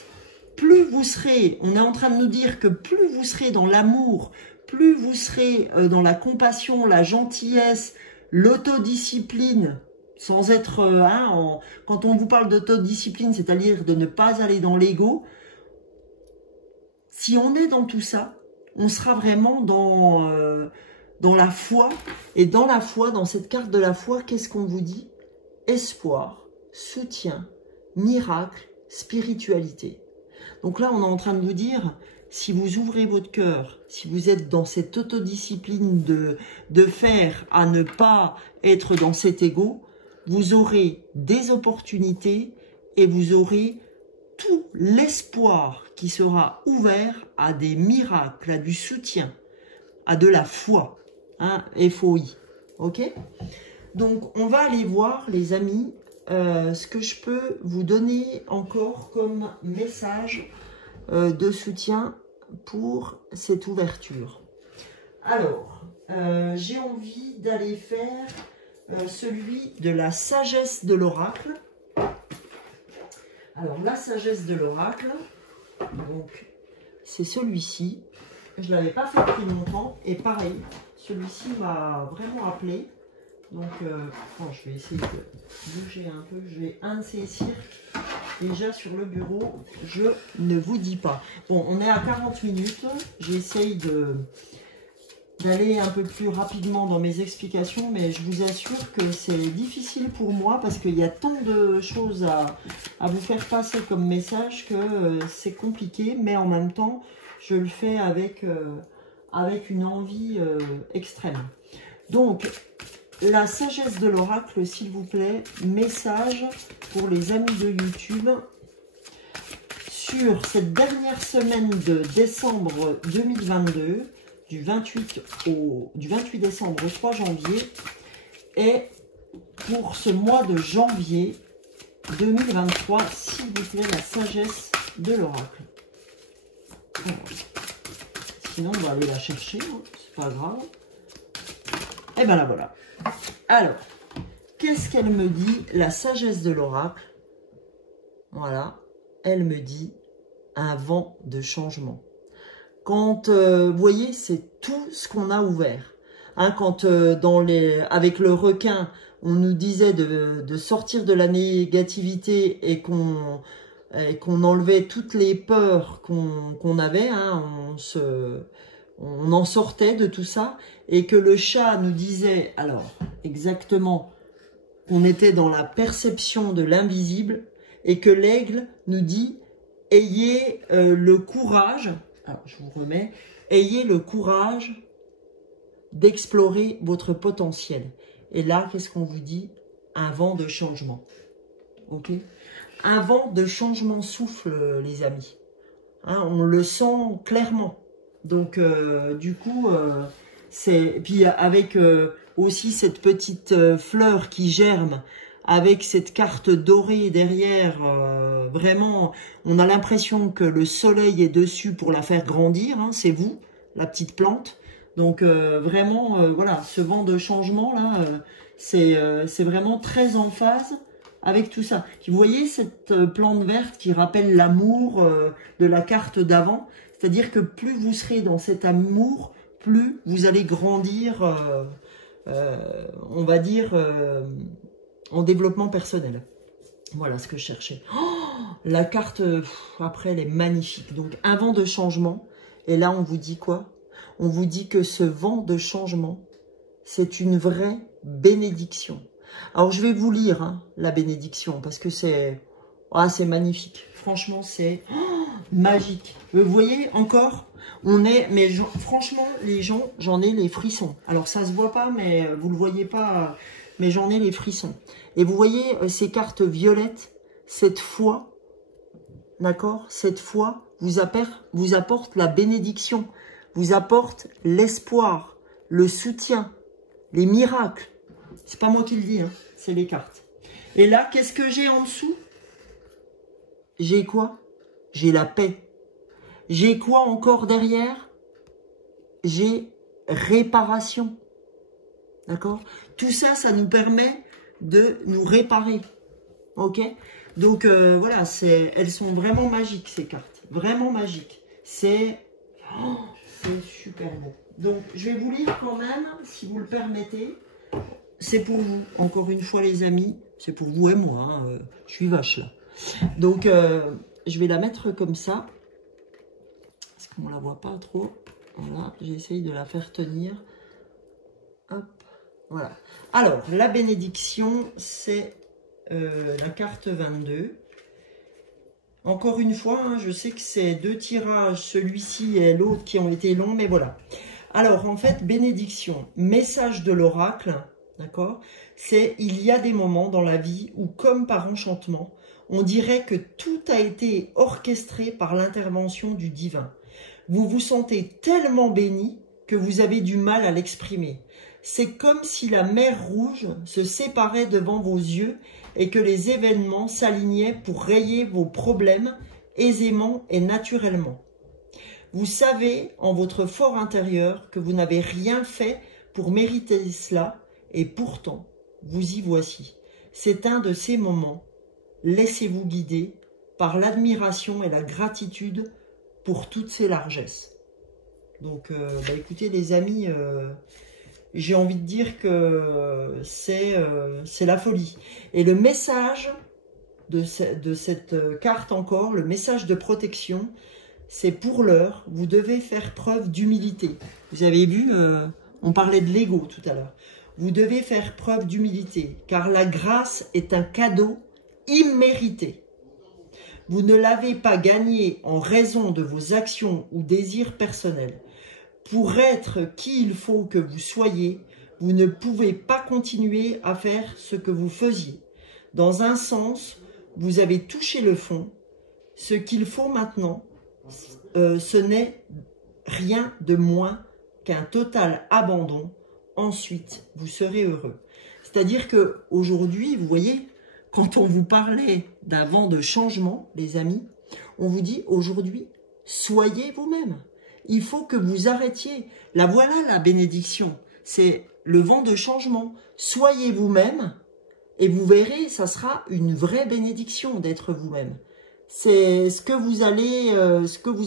plus vous serez, on est en train de nous dire que plus vous serez dans l'amour, plus vous serez dans la compassion, la gentillesse, l'autodiscipline, sans être... quand on vous parle d'autodiscipline, c'est-à-dire de ne pas aller dans l'ego, si on est dans tout ça, on sera vraiment dans la foi. Et dans la foi, dans cette carte de la foi, qu'est-ce qu'on vous dit? Espoir, soutien, miracle, spiritualité. Donc là, on est en train de vous dire, si vous ouvrez votre cœur, si vous êtes dans cette autodiscipline de faire à ne pas être dans cet ego, vous aurez des opportunités et vous aurez tout l'espoir qui sera ouvert à des miracles, à du soutien, à de la foi, hein, FOI, ok? Donc, on va aller voir, les amis, ce que je peux vous donner encore comme message de soutien pour cette ouverture. Alors, j'ai envie d'aller faire celui de la sagesse de l'oracle. Alors, la sagesse de l'oracle, donc, c'est celui-ci. Je ne l'avais pas fait depuis longtemps. Et pareil, celui-ci m'a vraiment appelé. Donc, bon, je vais essayer de bouger un peu. J'ai un de ces cirques déjà sur le bureau. Je ne vous dis pas. Bon, on est à 40 minutes. J'essaye d'aller un peu plus rapidement dans mes explications, mais je vous assure que c'est difficile pour moi parce qu'il y a tant de choses à vous faire passer comme message que c'est compliqué, mais en même temps, je le fais avec une envie extrême. Donc, la sagesse de l'oracle, s'il vous plaît, message pour les amis de YouTube sur cette dernière semaine de décembre 2022, du 28 décembre au 3 janvier, et pour ce mois de janvier 2023, s'il vous plaît, la sagesse de l'oracle. Sinon, on va aller la chercher, hein, c'est pas grave. Et ben là, voilà. Alors, qu'est-ce qu'elle me dit, la sagesse de l'oracle? Voilà, elle me dit un vent de changement. Quand, vous voyez, c'est tout ce qu'on a ouvert. Hein, quand avec le requin, on nous disait de sortir de la négativité et qu'on enlevait toutes les peurs qu'on avait, hein, on en sortait de tout ça, et que le chat nous disait, alors, exactement, qu'on était dans la perception de l'invisible, et que l'aigle nous dit, ayez le courage, alors je vous remets, ayez le courage d'explorer votre potentiel. Et là, qu'est-ce qu'on vous dit? Un vent de changement. Ok? Un vent de changement souffle, les amis. Hein, on le sent clairement. Donc, du coup, puis avec aussi cette petite fleur qui germe, avec cette carte dorée derrière, vraiment, on a l'impression que le soleil est dessus pour la faire grandir, hein, c'est vous, la petite plante. Donc, vraiment, voilà, ce vent de changement, là, c'est vraiment très en phase avec tout ça. Vous voyez cette plante verte qui rappelle l'amour de la carte d'avant? C'est-à-dire que plus vous serez dans cet amour, plus vous allez grandir, on va dire, en développement personnel. Voilà ce que je cherchais. Oh, la carte, après, elle est magnifique. Donc, un vent de changement. Et là, on vous dit quoi? On vous dit que ce vent de changement, c'est une vraie bénédiction. Alors, je vais vous lire hein, la bénédiction parce que c'est magnifique. Franchement, c'est magique. Vous voyez, encore, on est... Mais franchement, les gens, j'en ai les frissons. Alors, ça se voit pas, mais vous le voyez pas, mais j'en ai les frissons. Et vous voyez ces cartes violettes, cette foi, d'accord? Cette foi vous apporte la bénédiction, vous apporte l'espoir, le soutien, les miracles. C'est pas moi qui le dis, hein, c'est les cartes. Et là, qu'est-ce que j'ai en dessous? J'ai quoi? J'ai la paix. J'ai quoi encore derrière? J'ai réparation. D'accord? Tout ça, ça nous permet de nous réparer. Ok? Donc, voilà, elles sont vraiment magiques, ces cartes. Vraiment magiques. C'est super beau. Donc, je vais vous lire quand même, si vous le permettez. C'est pour vous, encore une fois, les amis. C'est pour vous et moi. Hein, je suis vache, là. Donc, je vais la mettre comme ça. Parce qu'on ne la voit pas trop. Voilà, j'essaye de la faire tenir. Hop, voilà. Alors, la bénédiction, c'est la carte 22. Encore une fois, hein, je sais que c'est 2 tirages, celui-ci et l'autre qui ont été longs, mais voilà. Alors, en fait, bénédiction, message de l'oracle, d'accord? C'est, il y a des moments dans la vie où, comme par enchantement, on dirait que tout a été orchestré par l'intervention du divin. Vous vous sentez tellement béni que vous avez du mal à l'exprimer. C'est comme si la mer Rouge se séparait devant vos yeux et que les événements s'alignaient pour rayer vos problèmes aisément et naturellement. Vous savez en votre fort intérieur que vous n'avez rien fait pour mériter cela et pourtant, vous y voici. C'est un de ces moments. Laissez-vous guider par l'admiration et la gratitude pour toutes ces largesses. Donc, écoutez les amis, j'ai envie de dire que c'est la folie. Et le message de cette carte encore, le message de protection, c'est pour l'heure, vous devez faire preuve d'humilité. Vous avez vu, on parlait de l'ego tout à l'heure. Vous devez faire preuve d'humilité, car la grâce est un cadeau immérité. Vous ne l'avez pas gagné en raison de vos actions ou désirs personnels. Pour être qui il faut que vous soyez, vous ne pouvez pas continuer à faire ce que vous faisiez. Dans un sens, vous avez touché le fond. Ce qu'il faut maintenant, ce n'est rien de moins qu'un total abandon. Ensuite, vous serez heureux. C'est-à-dire qu'aujourd'hui, vous voyez, quand on vous parlait d'un vent de changement, les amis, on vous dit aujourd'hui, soyez vous-même. Il faut que vous arrêtiez. La voilà la bénédiction. C'est le vent de changement. Soyez vous-même et vous verrez, ça sera une vraie bénédiction d'être vous-même. C'est ce que vous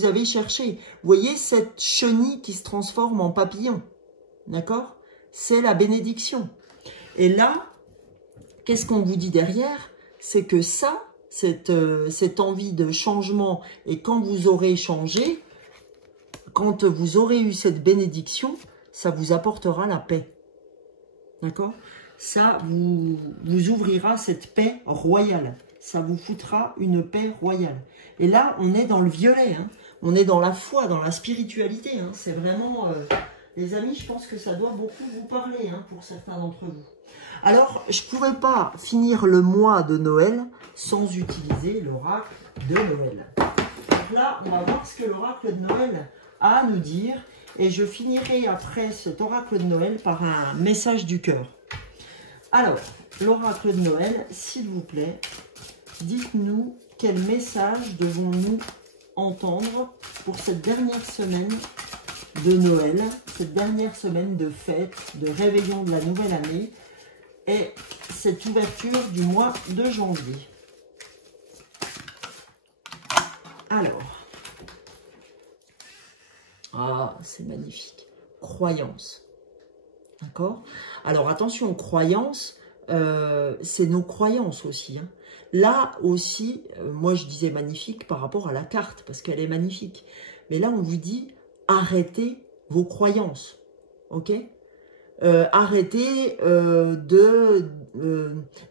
avez cherché. Vous voyez cette chenille qui se transforme en papillon. D'accord? C'est la bénédiction. Et là, qu'est-ce qu'on vous dit derrière? C'est que ça, cette envie de changement, et quand vous aurez changé, quand vous aurez eu cette bénédiction, ça vous apportera la paix. D'accord? Ça vous ouvrira cette paix royale. Ça vous foutra une paix royale. Et là, on est dans le violet. Hein. On est dans la foi, dans la spiritualité. Hein. C'est vraiment... les amis, je pense que ça doit beaucoup vous parler hein, pour certains d'entre vous. Alors, je ne pouvais pas finir le mois de Noël sans utiliser l'oracle de Noël. Donc là, on va voir ce que l'oracle de Noël a à nous dire. Et je finirai après cet oracle de Noël par un message du cœur. Alors, l'oracle de Noël, s'il vous plaît, dites-nous quel message devons-nous entendre pour cette dernière semaine de Noël, cette dernière semaine de fête, de réveillon de la nouvelle année et cette ouverture du mois de janvier. Alors, ah, c'est magnifique. Croyance. D'accord? Alors, attention, croyance, c'est nos croyances aussi. Hein. Là aussi, moi je disais magnifique par rapport à la carte, parce qu'elle est magnifique. Mais là, on vous dit, arrêtez vos croyances. Ok? Arrêtez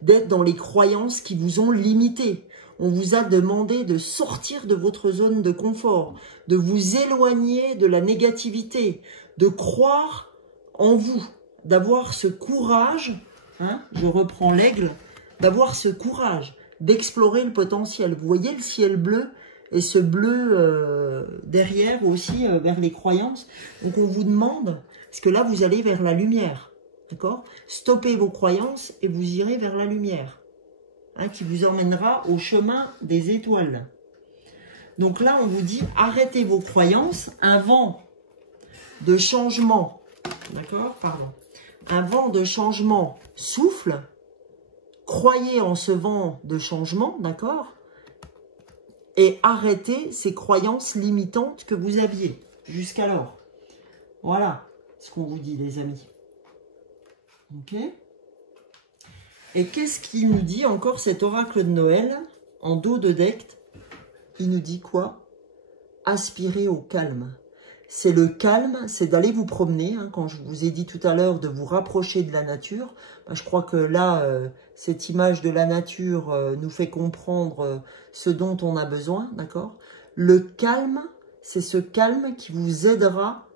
d'être dans les croyances qui vous ont limité. On vous a demandé de sortir de votre zone de confort, de vous éloigner de la négativité, de croire en vous, d'avoir ce courage, hein, je reprends l'aigle, d'avoir ce courage, d'explorer le potentiel. Vous voyez le ciel bleu et ce bleu derrière aussi vers les croyances. Donc on vous demande, parce que là vous allez vers la lumière, d'accord? Stoppez vos croyances et vous irez vers la lumière. Hein, qui vous emmènera au chemin des étoiles. Donc là, on vous dit, arrêtez vos croyances, un vent de changement, d'accord, pardon, un vent de changement souffle, croyez en ce vent de changement, d'accord, et arrêtez ces croyances limitantes que vous aviez jusqu'alors. Voilà ce qu'on vous dit, les amis. Ok ? Et qu'est-ce qu'il nous dit encore cet oracle de Noël en dos de deck? Il nous dit quoi? Aspirez au calme. c'est le calme, c'est d'aller vous promener. Hein, quand je vous ai dit tout à l'heure de vous rapprocher de la nature, ben, je crois que là, cette image de la nature nous fait comprendre ce dont on a besoin, d'accord? Le calme, c'est ce calme qui vous aidera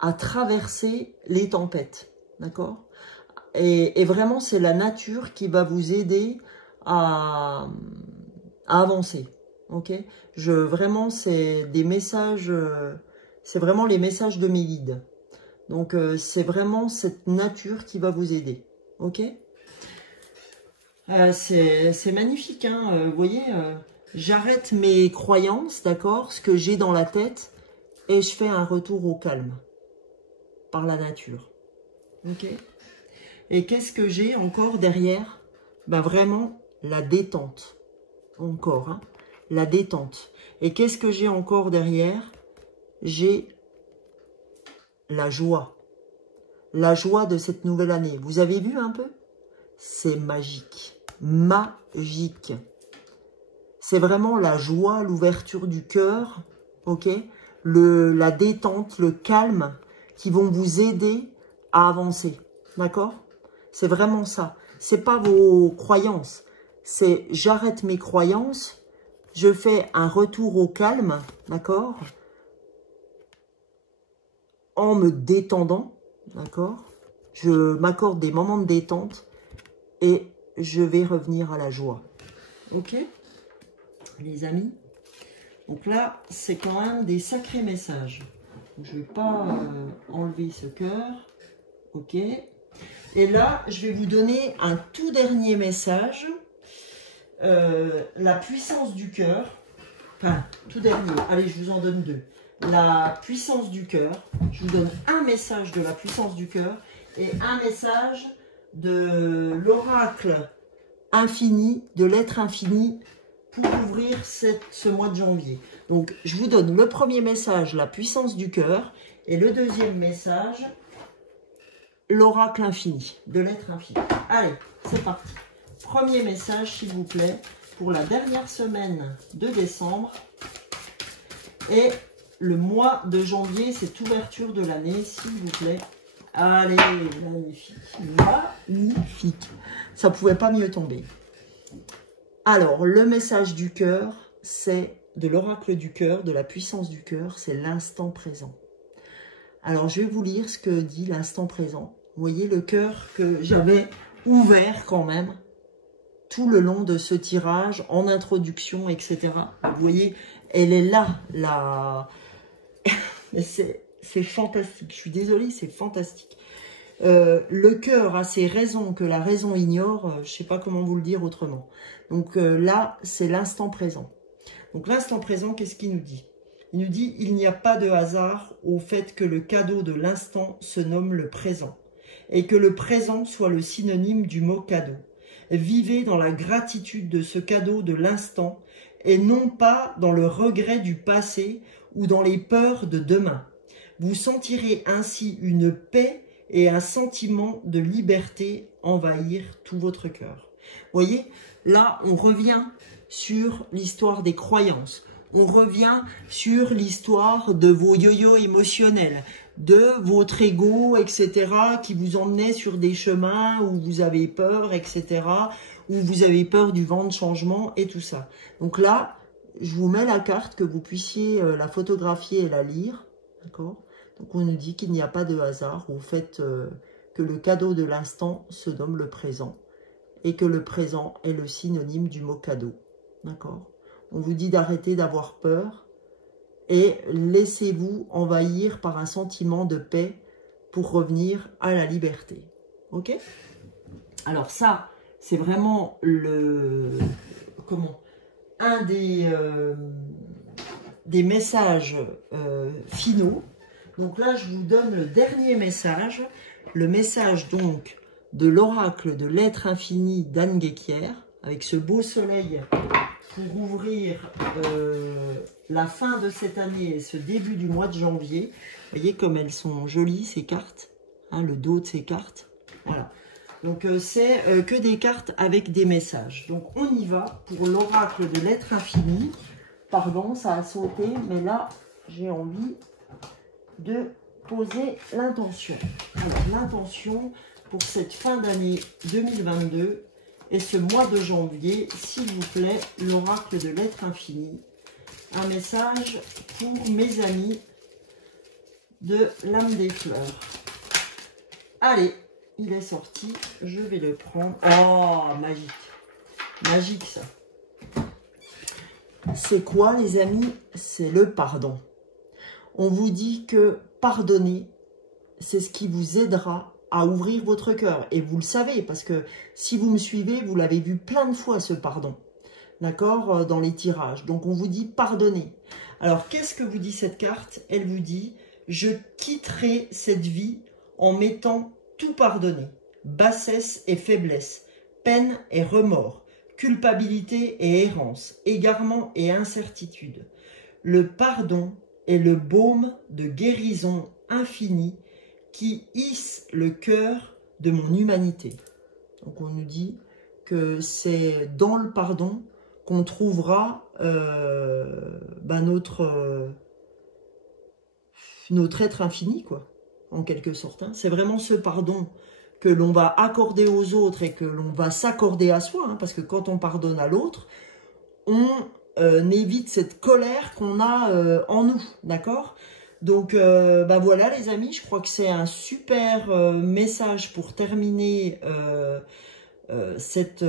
à traverser les tempêtes, d'accord? Et vraiment, c'est la nature qui va vous aider à avancer, ok? Vraiment, c'est des messages, c'est vraiment les messages de mes guides. Donc, c'est vraiment cette nature qui va vous aider, ok? C'est magnifique, hein? Vous voyez, j'arrête mes croyances, d'accord? Ce que j'ai dans la tête, et je fais un retour au calme par la nature, ok? Et qu'est-ce que j'ai encore derrière? Ben vraiment, la détente. Encore, hein, la détente. Et qu'est-ce que j'ai encore derrière? J'ai la joie. La joie de cette nouvelle année. Vous avez vu un peu? C'est magique. Magique. C'est vraiment la joie, l'ouverture du cœur, ok? La détente, le calme qui vont vous aider à avancer. D'accord? C'est vraiment ça. C'est pas vos croyances. C'est j'arrête mes croyances, je fais un retour au calme, d'accord? En me détendant, d'accord? Je m'accorde des moments de détente et je vais revenir à la joie. Ok? Les amis? Donc là, c'est quand même des sacrés messages. Je ne vais pas enlever ce cœur. Ok? Et là, je vais vous donner un tout dernier message. La puissance du cœur. Enfin, tout dernier. Allez, je vous en donne deux. La puissance du cœur. Je vous donne un message de la puissance du cœur et un message de l'oracle infini, de l'être infini pour ouvrir ce mois de janvier. Donc, je vous donne le premier message, la puissance du cœur, et le deuxième message, l'oracle infini, de l'être infini. Allez, c'est parti. Premier message, s'il vous plaît, pour la dernière semaine de décembre. Et le mois de janvier, cette ouverture de l'année, s'il vous plaît. Allez, magnifique. Magnifique. Ça ne pouvait pas mieux tomber. Alors, le message du cœur, c'est de l'oracle du cœur, de la puissance du cœur, c'est l'instant présent. Alors, je vais vous lire ce que dit l'instant présent. Vous voyez le cœur que j'avais ouvert quand même tout le long de ce tirage, en introduction, etc. Vous voyez, elle est là, là. C'est fantastique. Je suis désolée, c'est fantastique. Le cœur a ses raisons que la raison ignore. Je ne sais pas comment vous le dire autrement. Donc là, c'est l'instant présent. Donc l'instant présent, qu'est-ce qu'il nous dit? Il nous dit, il n'y a pas de hasard au fait que le cadeau de l'instant se nomme le présent. Et que le présent soit le synonyme du mot cadeau. Vivez dans la gratitude de ce cadeau de l'instant et non pas dans le regret du passé ou dans les peurs de demain. Vous sentirez ainsi une paix et un sentiment de liberté envahir tout votre cœur. Voyez, là, on revient sur l'histoire des croyances. On revient sur l'histoire de vos yo-yo émotionnels, de votre ego, etc., qui vous emmenait sur des chemins où vous avez peur, etc., où vous avez peur du vent de changement et tout ça. Donc là, je vous mets la carte, que vous puissiez la photographier et la lire, d'accord? Donc on nous dit qu'il n'y a pas de hasard au fait que le cadeau de l'instant se nomme le présent et que le présent est le synonyme du mot cadeau, d'accord? On vous dit d'arrêter d'avoir peur et laissez-vous envahir par un sentiment de paix pour revenir à la liberté. Ok? Alors ça, c'est vraiment un des messages finaux. Donc là, je vous donne le dernier message. Le message donc de l'oracle de l'être infini d'Anne Guéquière, avec ce beau soleil pour ouvrir la fin de cette année et ce début du mois de janvier. Vous voyez comme elles sont jolies ces cartes, hein, le dos de ces cartes. Voilà. Donc c'est que des cartes avec des messages. Donc on y va pour l'oracle de l'être infini. Pardon, ça a sauté, mais là j'ai envie de poser l'intention. Alors, l'intention pour cette fin d'année 2022 et ce mois de janvier, s'il vous plaît, l'oracle de l'être infini. Un message pour mes amis de l'âme des fleurs. Allez, il est sorti, je vais le prendre. Oh, magique. Magique, ça. C'est quoi, les amis? C'est le pardon. On vous dit que pardonner, c'est ce qui vous aidera à ouvrir votre cœur. Et vous le savez, parce que si vous me suivez, vous l'avez vu plein de fois, ce pardon. D'accord? Dans les tirages. Donc, on vous dit pardonner. Alors, qu'est-ce que vous dit cette carte? Elle vous dit, je quitterai cette vie en mettant tout pardonné. Bassesse et faiblesse, peine et remords, culpabilité et errance, égarement et incertitude. Le pardon est le baume de guérison infinie qui hisse le cœur de mon humanité. Donc on nous dit que c'est dans le pardon qu'on trouvera notre être infini, quoi, en quelque sorte. Hein. C'est vraiment ce pardon que l'on va accorder aux autres et que l'on va s'accorder à soi, hein, parce que quand on pardonne à l'autre, on évite cette colère qu'on a en nous, d'accord? Donc, voilà les amis, je crois que c'est un super message pour terminer cette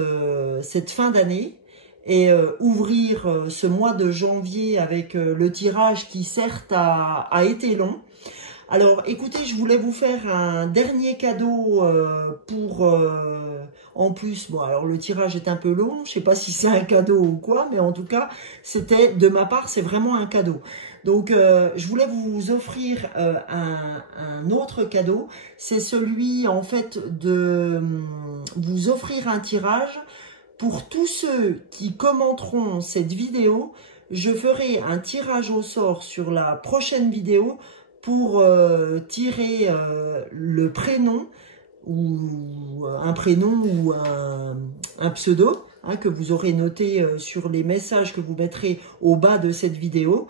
fin d'année et ouvrir ce mois de janvier avec le tirage qui certes a été long. Alors écoutez, je voulais vous faire un dernier cadeau en plus, bon alors le tirage est un peu long, je sais pas si c'est un cadeau ou quoi, mais en tout cas c'était de ma part, c'est vraiment un cadeau. Donc je voulais vous offrir un autre cadeau, c'est celui en fait de vous offrir un tirage pour tous ceux qui commenteront cette vidéo. Je ferai un tirage au sort sur la prochaine vidéo pour tirer le prénom ou un prénom ou un pseudo hein, que vous aurez noté sur les messages que vous mettrez au bas de cette vidéo.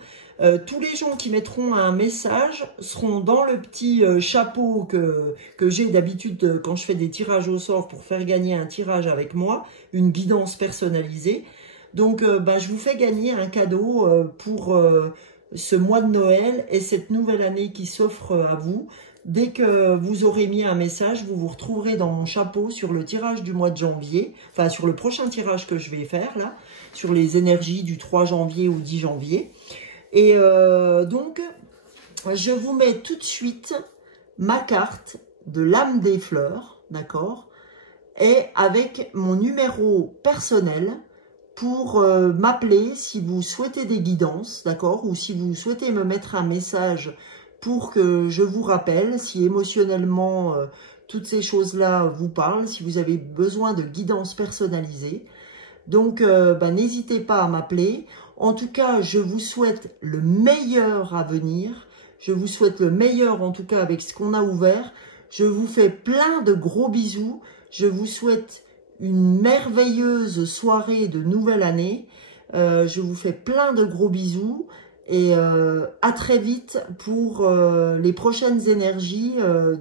Tous les gens qui mettront un message seront dans le petit chapeau que j'ai d'habitude quand je fais des tirages au sort pour faire gagner un tirage avec moi, une guidance personnalisée. Donc je vous fais gagner un cadeau pour ce mois de Noël et cette nouvelle année qui s'offre à vous. Dès que vous aurez mis un message, vous vous retrouverez dans mon chapeau sur le tirage du mois de janvier, enfin sur le prochain tirage que je vais faire là, sur les énergies du 3 janvier ou 10 janvier. Et donc, je vous mets tout de suite ma carte de l'âme des fleurs, d'accord, et avec mon numéro personnel pour m'appeler si vous souhaitez des guidances, d'accord, ou si vous souhaitez me mettre un message pour que je vous rappelle, si émotionnellement toutes ces choses-là vous parlent, si vous avez besoin de guidance personnalisée. Donc, n'hésitez pas à m'appeler. En tout cas, je vous souhaite le meilleur à venir. Je vous souhaite le meilleur, en tout cas, avec ce qu'on a ouvert. Je vous fais plein de gros bisous. Je vous souhaite une merveilleuse soirée de nouvelle année. Je vous fais plein de gros bisous. Et à très vite pour les prochaines énergies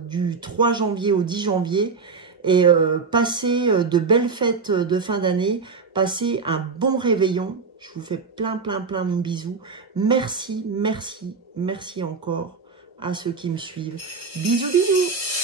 du 3 janvier au 10 janvier. Et passez de belles fêtes de fin d'année. Passez un bon réveillon. Je vous fais plein de bisous. Merci, merci, merci encore à ceux qui me suivent. Bisous, bisous.